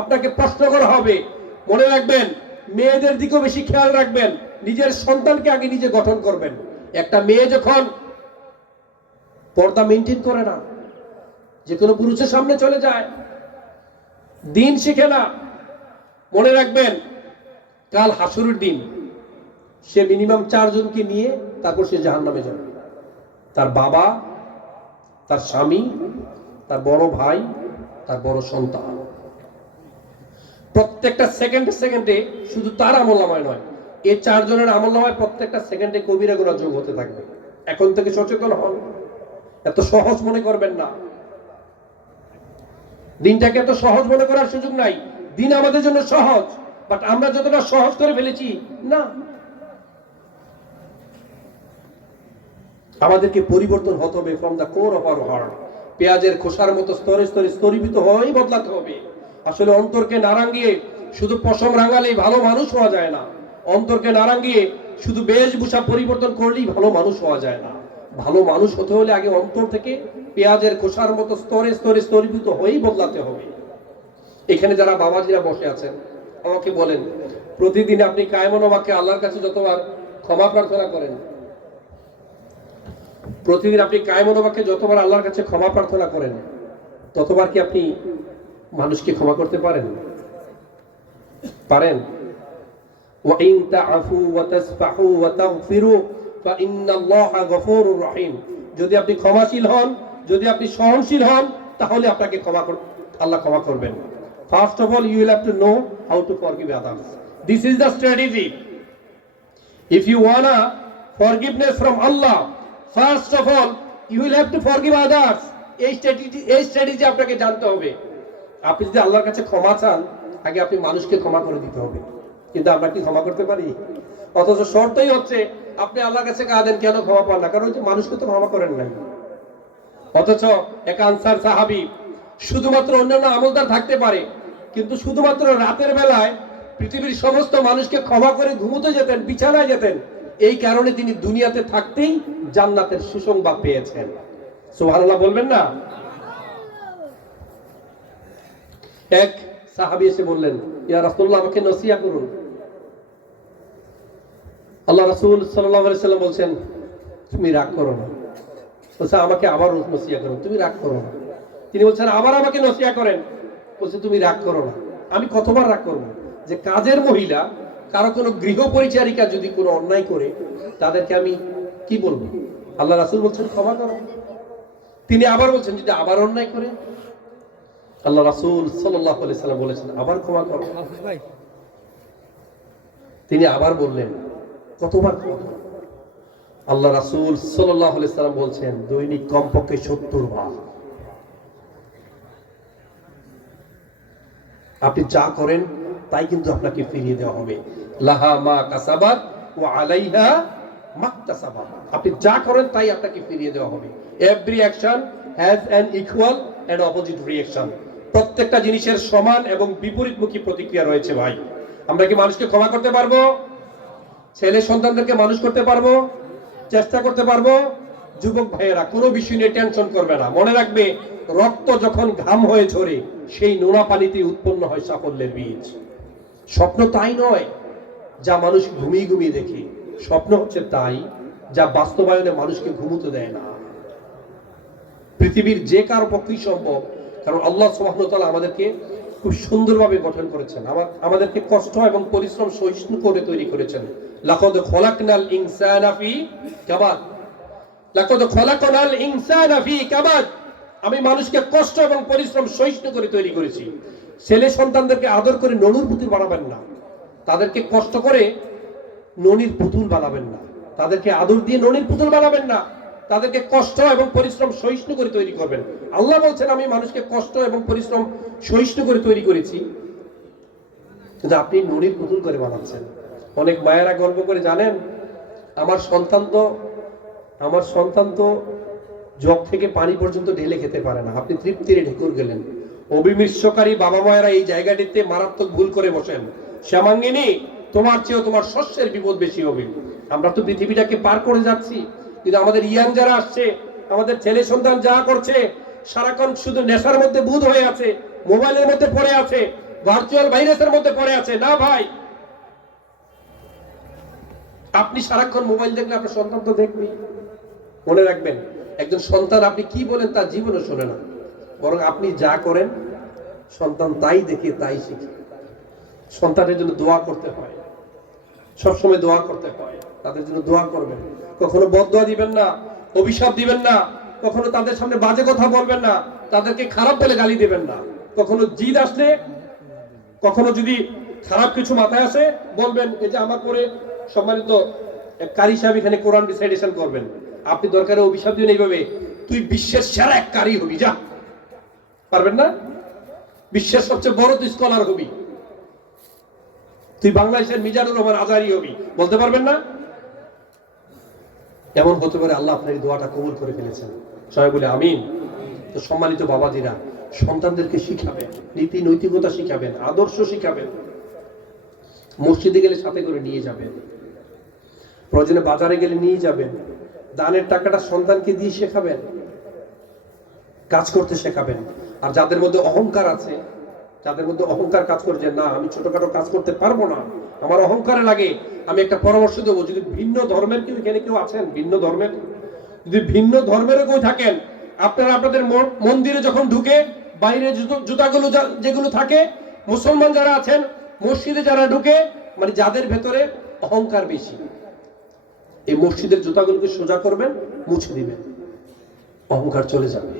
আপনাকে প্রশ্ন করা হবে। মনে রাখবেন, মেয়েদের দিকেও বেশি খেয়াল রাখবেন, নিজের সন্তানকে আগে নিজে গঠন করবেন। একটা মেয়ে যখন পর্দা মেনটেন করে না, যে কোনো পুরুষের সামনে চলে যায়, দিন শিখে না, মনে রাখবেন কাল হাসরের দিন সে মিনিমাম 4 জনকে নিয়ে তারপর সে জাহান্নামে যাবে। তার বাবা, তার স্বামী, তার বড় ভাই, তার বড় সন্তান, প্রত্যেকটা সেকেন্ডে সেকেন্ডে শুধু তার আমলনামায় নয়, এই 4 জনের আমলনামায় প্রত্যেকটা সেকেন্ডে কবিরা গুনাহ যোগ হতে থাকবে। এখন থেকে সচেতন হন, এত সহজ মনে করবেন না। দিনটাকে এত সহজ মনে করার সুযোগ নাই। দিন আমাদের জন্য সহজ, বাট আমরা যতটা সহজ করে ফেলেছি না। আমাদেরকে পরিবর্তন হতে হবে from the core of our heart. পেঁয়াজের খোসার মতো স্তরে স্তরে স্তরীভূত হয়েই বদলাতে হবে। আসলে অন্তরকে না রাঙিয়ে শুধু পশম রাঙালেই ভালো মানুষ হওয়া যায় না। অন্তরকে না রাঙিয়ে শুধু বেশভূষা পরিবর্তন করলেই ভালো মানুষ হওয়া যায় না। ভালো মানুষ হতে হলে আগে অন্তর থেকে পেঁয়াজের খোসার মতো স্তরে স্তরে স্তরীভূত হয়েই বদলাতে হবে। এখানে যারা বাবাজিরা বসে আছেন, আমাকে বলেন, প্রতিদিন আপনি কায়মনোবাক্যে আল্লাহর কাছে যতবার ক্ষমা প্রার্থনা করেন, প্রতিদিন আপনি কায়মনোবাক্যে যতবার আল্লাহর কাছে ক্ষমা প্রার্থনা করেন, ততবার কি আপনি মানুষকে ক্ষমা করতে পারেন? পারেন? وَإِن تَعْفُوا وَتَصْفَحُوا وَتَغْفِرُوا فَإِنَّ اللَّهَ غَفُورٌ رَحِيمٌ। যদি আপনি ক্ষমাশীল হন, যদি আপনি সহনশীল হন, তাহলে আপনাকে আল্লাহ ক্ষমা করবেন। First of all, you will have to know how to forgive others. This is the strategy. If you wanna forgiveness from Allah, first of all, you will have to forgive others. এই strategy আপনাকে জানতে হবে। আপনি যদি আল্লাহর কাছে ক্ষমা চান, আগে আপনি মানুষকে ক্ষমা করে দিতে হবে। কিন্তু আমরা কি ক্ষমা করতে পারি? অথচ শর্তই হচ্ছে আপনি আল্লাহর কাছে কাঁদেন, কেন ক্ষমা পান না? কারণ হচ্ছে মানুষকে তো ক্ষমা করেন নাই। অথচ এক আনসার সাহাবী শুধুমাত্র অন্যান্য আমলদার থাকতে পারে, কিন্তু শুধুমাত্র রাতের বেলায় পৃথিবীর সমস্ত মানুষকে ক্ষমা করে ঘুমোতে যেতেন, বিছানায় যেতেন। এই কারণে তিনি দুনিয়াতে থাকতেই জান্নাতের সুসংবাদ পেয়েছেন। সুবহানাল্লাহ বলবেন না? এক সাহাবী এসে বললেন, ইয়া রাসূলুল্লাহ, আমাকে নসিহত করুন। আল্লাহ রাসূল সাল্লাল্লাহু আলাইহি সাল্লাম বলছেন, তুমি রাগ করো না। বলছে, আমাকে আবার নসিহত করুন। তুমি রাগ করো না। তিনি বলছেন, আবার আমাকে নসিহত করেন। বলছে, তুমি রাগ করো না। আমি কতবার রাগ করব? যে কাজের মহিলা, কারো কোনো গৃহ পরিচারিকা যদি কোনো অন্যায় করে, তাদেরকে আমি কি বলবো? আল্লাহ রাসূল বলছেন, ক্ষমা করো। তিনি আবার বলছেন, যদি আবার অন্যায় করে, আল্লাহ রাসূল সাল্লাল্লাহু আলাইহি সাল্লাম বলেছেন, আবার ক্ষমা করো। তিনি আবার বললেন, কতবার ক্ষমা করো? আল্লাহ রাসূল সাল্লাল্লাহু আলাইহি সাল্লাম বলছেন, দৈনিক কমপক্ষে 70 বার। আপনি যা করেন তাই কিন্তু আপনাকে ফিরিয়ে দেওয়া হবে। লাহা মা কাসাবাত ওয়া আলাইহা মাকতাসাবাত। আপনি যা করেন তাই আপনাকে ফিরিয়ে দেওয়া হবে। Every action has an equal and opposite reaction. প্রত্যেকটা জিনিসের সমান এবং বিপরীতমুখী প্রতিক্রিয়া রয়েছে ভাই। আমরা কি মানুষকে ক্ষমা করতে পারবো? ছেলে সন্তানদেরকে মানুষ করতে পারবো? চেষ্টা করতে পারবো? যুবক ভাইয়েরা, কোনো বিষয় নিয়ে টেনশন করবে না। মনে রাখবে, রক্ত যখন ঘাম হয়ে ঝরে, সেই নোনা পানিতে উৎপন্ন হয় সাফল্যের বীজ। স্বপ্ন তাই নয় যা মানুষ ঘুমিয়ে ঘুমিয়ে দেখে, স্বপ্ন হচ্ছে তাই যা বাস্তবায়নে মানুষকে ঘুমোতে দেয় না। পৃথিবীর যে কারো পক্ষেই সম্ভব, কারণ আল্লাহ সুবহানাহু ওয়া তাআলা আমাদেরকে খুব সুন্দরভাবে গঠন করেছেন। আমাদেরকে কষ্ট এবং পরিশ্রম সহিষ্ণু করে তৈরি করেছেন। লাকাদ খলাকনাল ইনসানা ফি কাবাদ। লাকাদ খলাকনাল ইনসানা ফি কাবাদ। আমি মানুষকে কষ্ট এবং পরিশ্রম সহিষ্ণু করে তৈরি করেছি। ছেলে সন্তানদেরকে আদর করে ননুর পুতুল বানাবেন না, তাদেরকে কষ্ট করে ননির পুতুল বানাবেন না, তাদেরকে আদর দিয়ে ননির পুতুল বানাবেন না, তাদেরকে কষ্ট এবং পরিশ্রম সহিষ্ণু করে তৈরি করবেন। আল্লাহ বলছেন, আমি মানুষকে কষ্ট এবং পরিশ্রম সহিষ্ণু করে তৈরি করেছি, কিন্তু আপনি ননির পুতুল করে বানাচ্ছেন। অনেক মায়েরা গর্ব করে, জানেন, আমার সন্তান তো জগ থেকে পানি পর্যন্ত ঢেলে খেতে পারে না, আপনি তৃপ্তিরে ঢেকুর গেলেন। অবিমৃষ্যকারী বাবা মায়েরা এই জায়গাটিতে মারাত্মক ভুল করে বসেন। শ্যামাঙ্গিনী, তোমার চেয়েও তোমার শস্যের বিপদ বেশি হবে। আমরা তো পৃথিবীটাকে পার করে যাচ্ছি, কিন্তু আমাদের ইয়াং যারা আসছে, আমাদের ছেলে সন্তান যা করছে, সারাক্ষণ শুধু নেশার মধ্যে বুঁদ হয়ে আছে, মোবাইলের মধ্যে পড়ে আছে, ভার্চুয়াল ভাইরাসের মধ্যে পড়ে আছে। না ভাই, আপনি সারাক্ষণ মোবাইল দেখলে আপনার সন্তান তো দেখবে। মনে রাখবেন, একজন সন্তান আপনি কি বলেন তার জীবনে শোনে না, বরং আপনি যা করেন সন্তান তাই দেখে তাই শিখে। সন্তানের জন্য দোয়া করতে হয়, সবসময় দোয়া করতে হয়। তাদের জন্য দোয়া করবেন, কখনো বদদোয়া দিবেন না, অভিশাপ দিবেন না, কখনো তাদের সামনে বাজে কথা বলবেন না, তাদেরকে খারাপ বলে গালি দিবেন না। কখনো জিদ আসলে কখনো যদি খারাপ কিছু মাথায় আসে বলবেন, এই যে আমার পরে সম্মানিত এক কারি সাহেব এখানে কোরআন রিসাইটেশন করবেন, আপনি দরকারে অভিশাপ দিন এইভাবে, তুই বিশ্বের সেরা এক কারি হবি, যা। পারবেন না? বিশ্বের সবচেয়ে বড় তুই স্কলার হবি, তুই বাংলাদেশের মিজানুর রহমান আজহারি হবি, বলতে পারবেন না? এমন হতে পারে আল্লাহ আপনার এই দোয়াটা কবুল করে ফেলেছেন। সবাই বলে আমিন। তো সম্মানিত বাবাজিরা, সন্তানদেরকে শিখাবেন, নীতি নৈতিকতা শিখাবেন, আদর্শ শিখাবেন, মসজিদে গেলে সাথে করে নিয়ে যাবেন, প্রয়োজনে বাজারে গেলে নিয়ে যাবেন, দানের টাকাটা সন্তানকে দিয়ে শেখাবেন, কাজ করতে শেখাবেন। আর যাদের মধ্যে অহংকার আছে, যাদের মধ্যে অহংকার কাজ করে যে না আমি ছোটখাটো কাজ করতে পারবো না, আমার অহংকারে লাগে, আমি একটা পরামর্শ দেবো, যদি ভিন্ন ধর্মের এখানে কেউ আছেন, ভিন্ন ধর্মের, যদি ভিন্ন ধর্মেরও কেউ থাকেন, আপনারা আপনাদের মন্দিরে যখন ঢুকে বাইরে জুতাগুলো যেগুলো থাকে, মুসলমান যারা আছেন মসজিদে যারা ঢুকে, মানে যাদের ভেতরে অহংকার বেশি, এই মসজিদের জুতাগুলোকে সোজা করবেন, মুছে দিবেন, অহংকার চলে যাবে।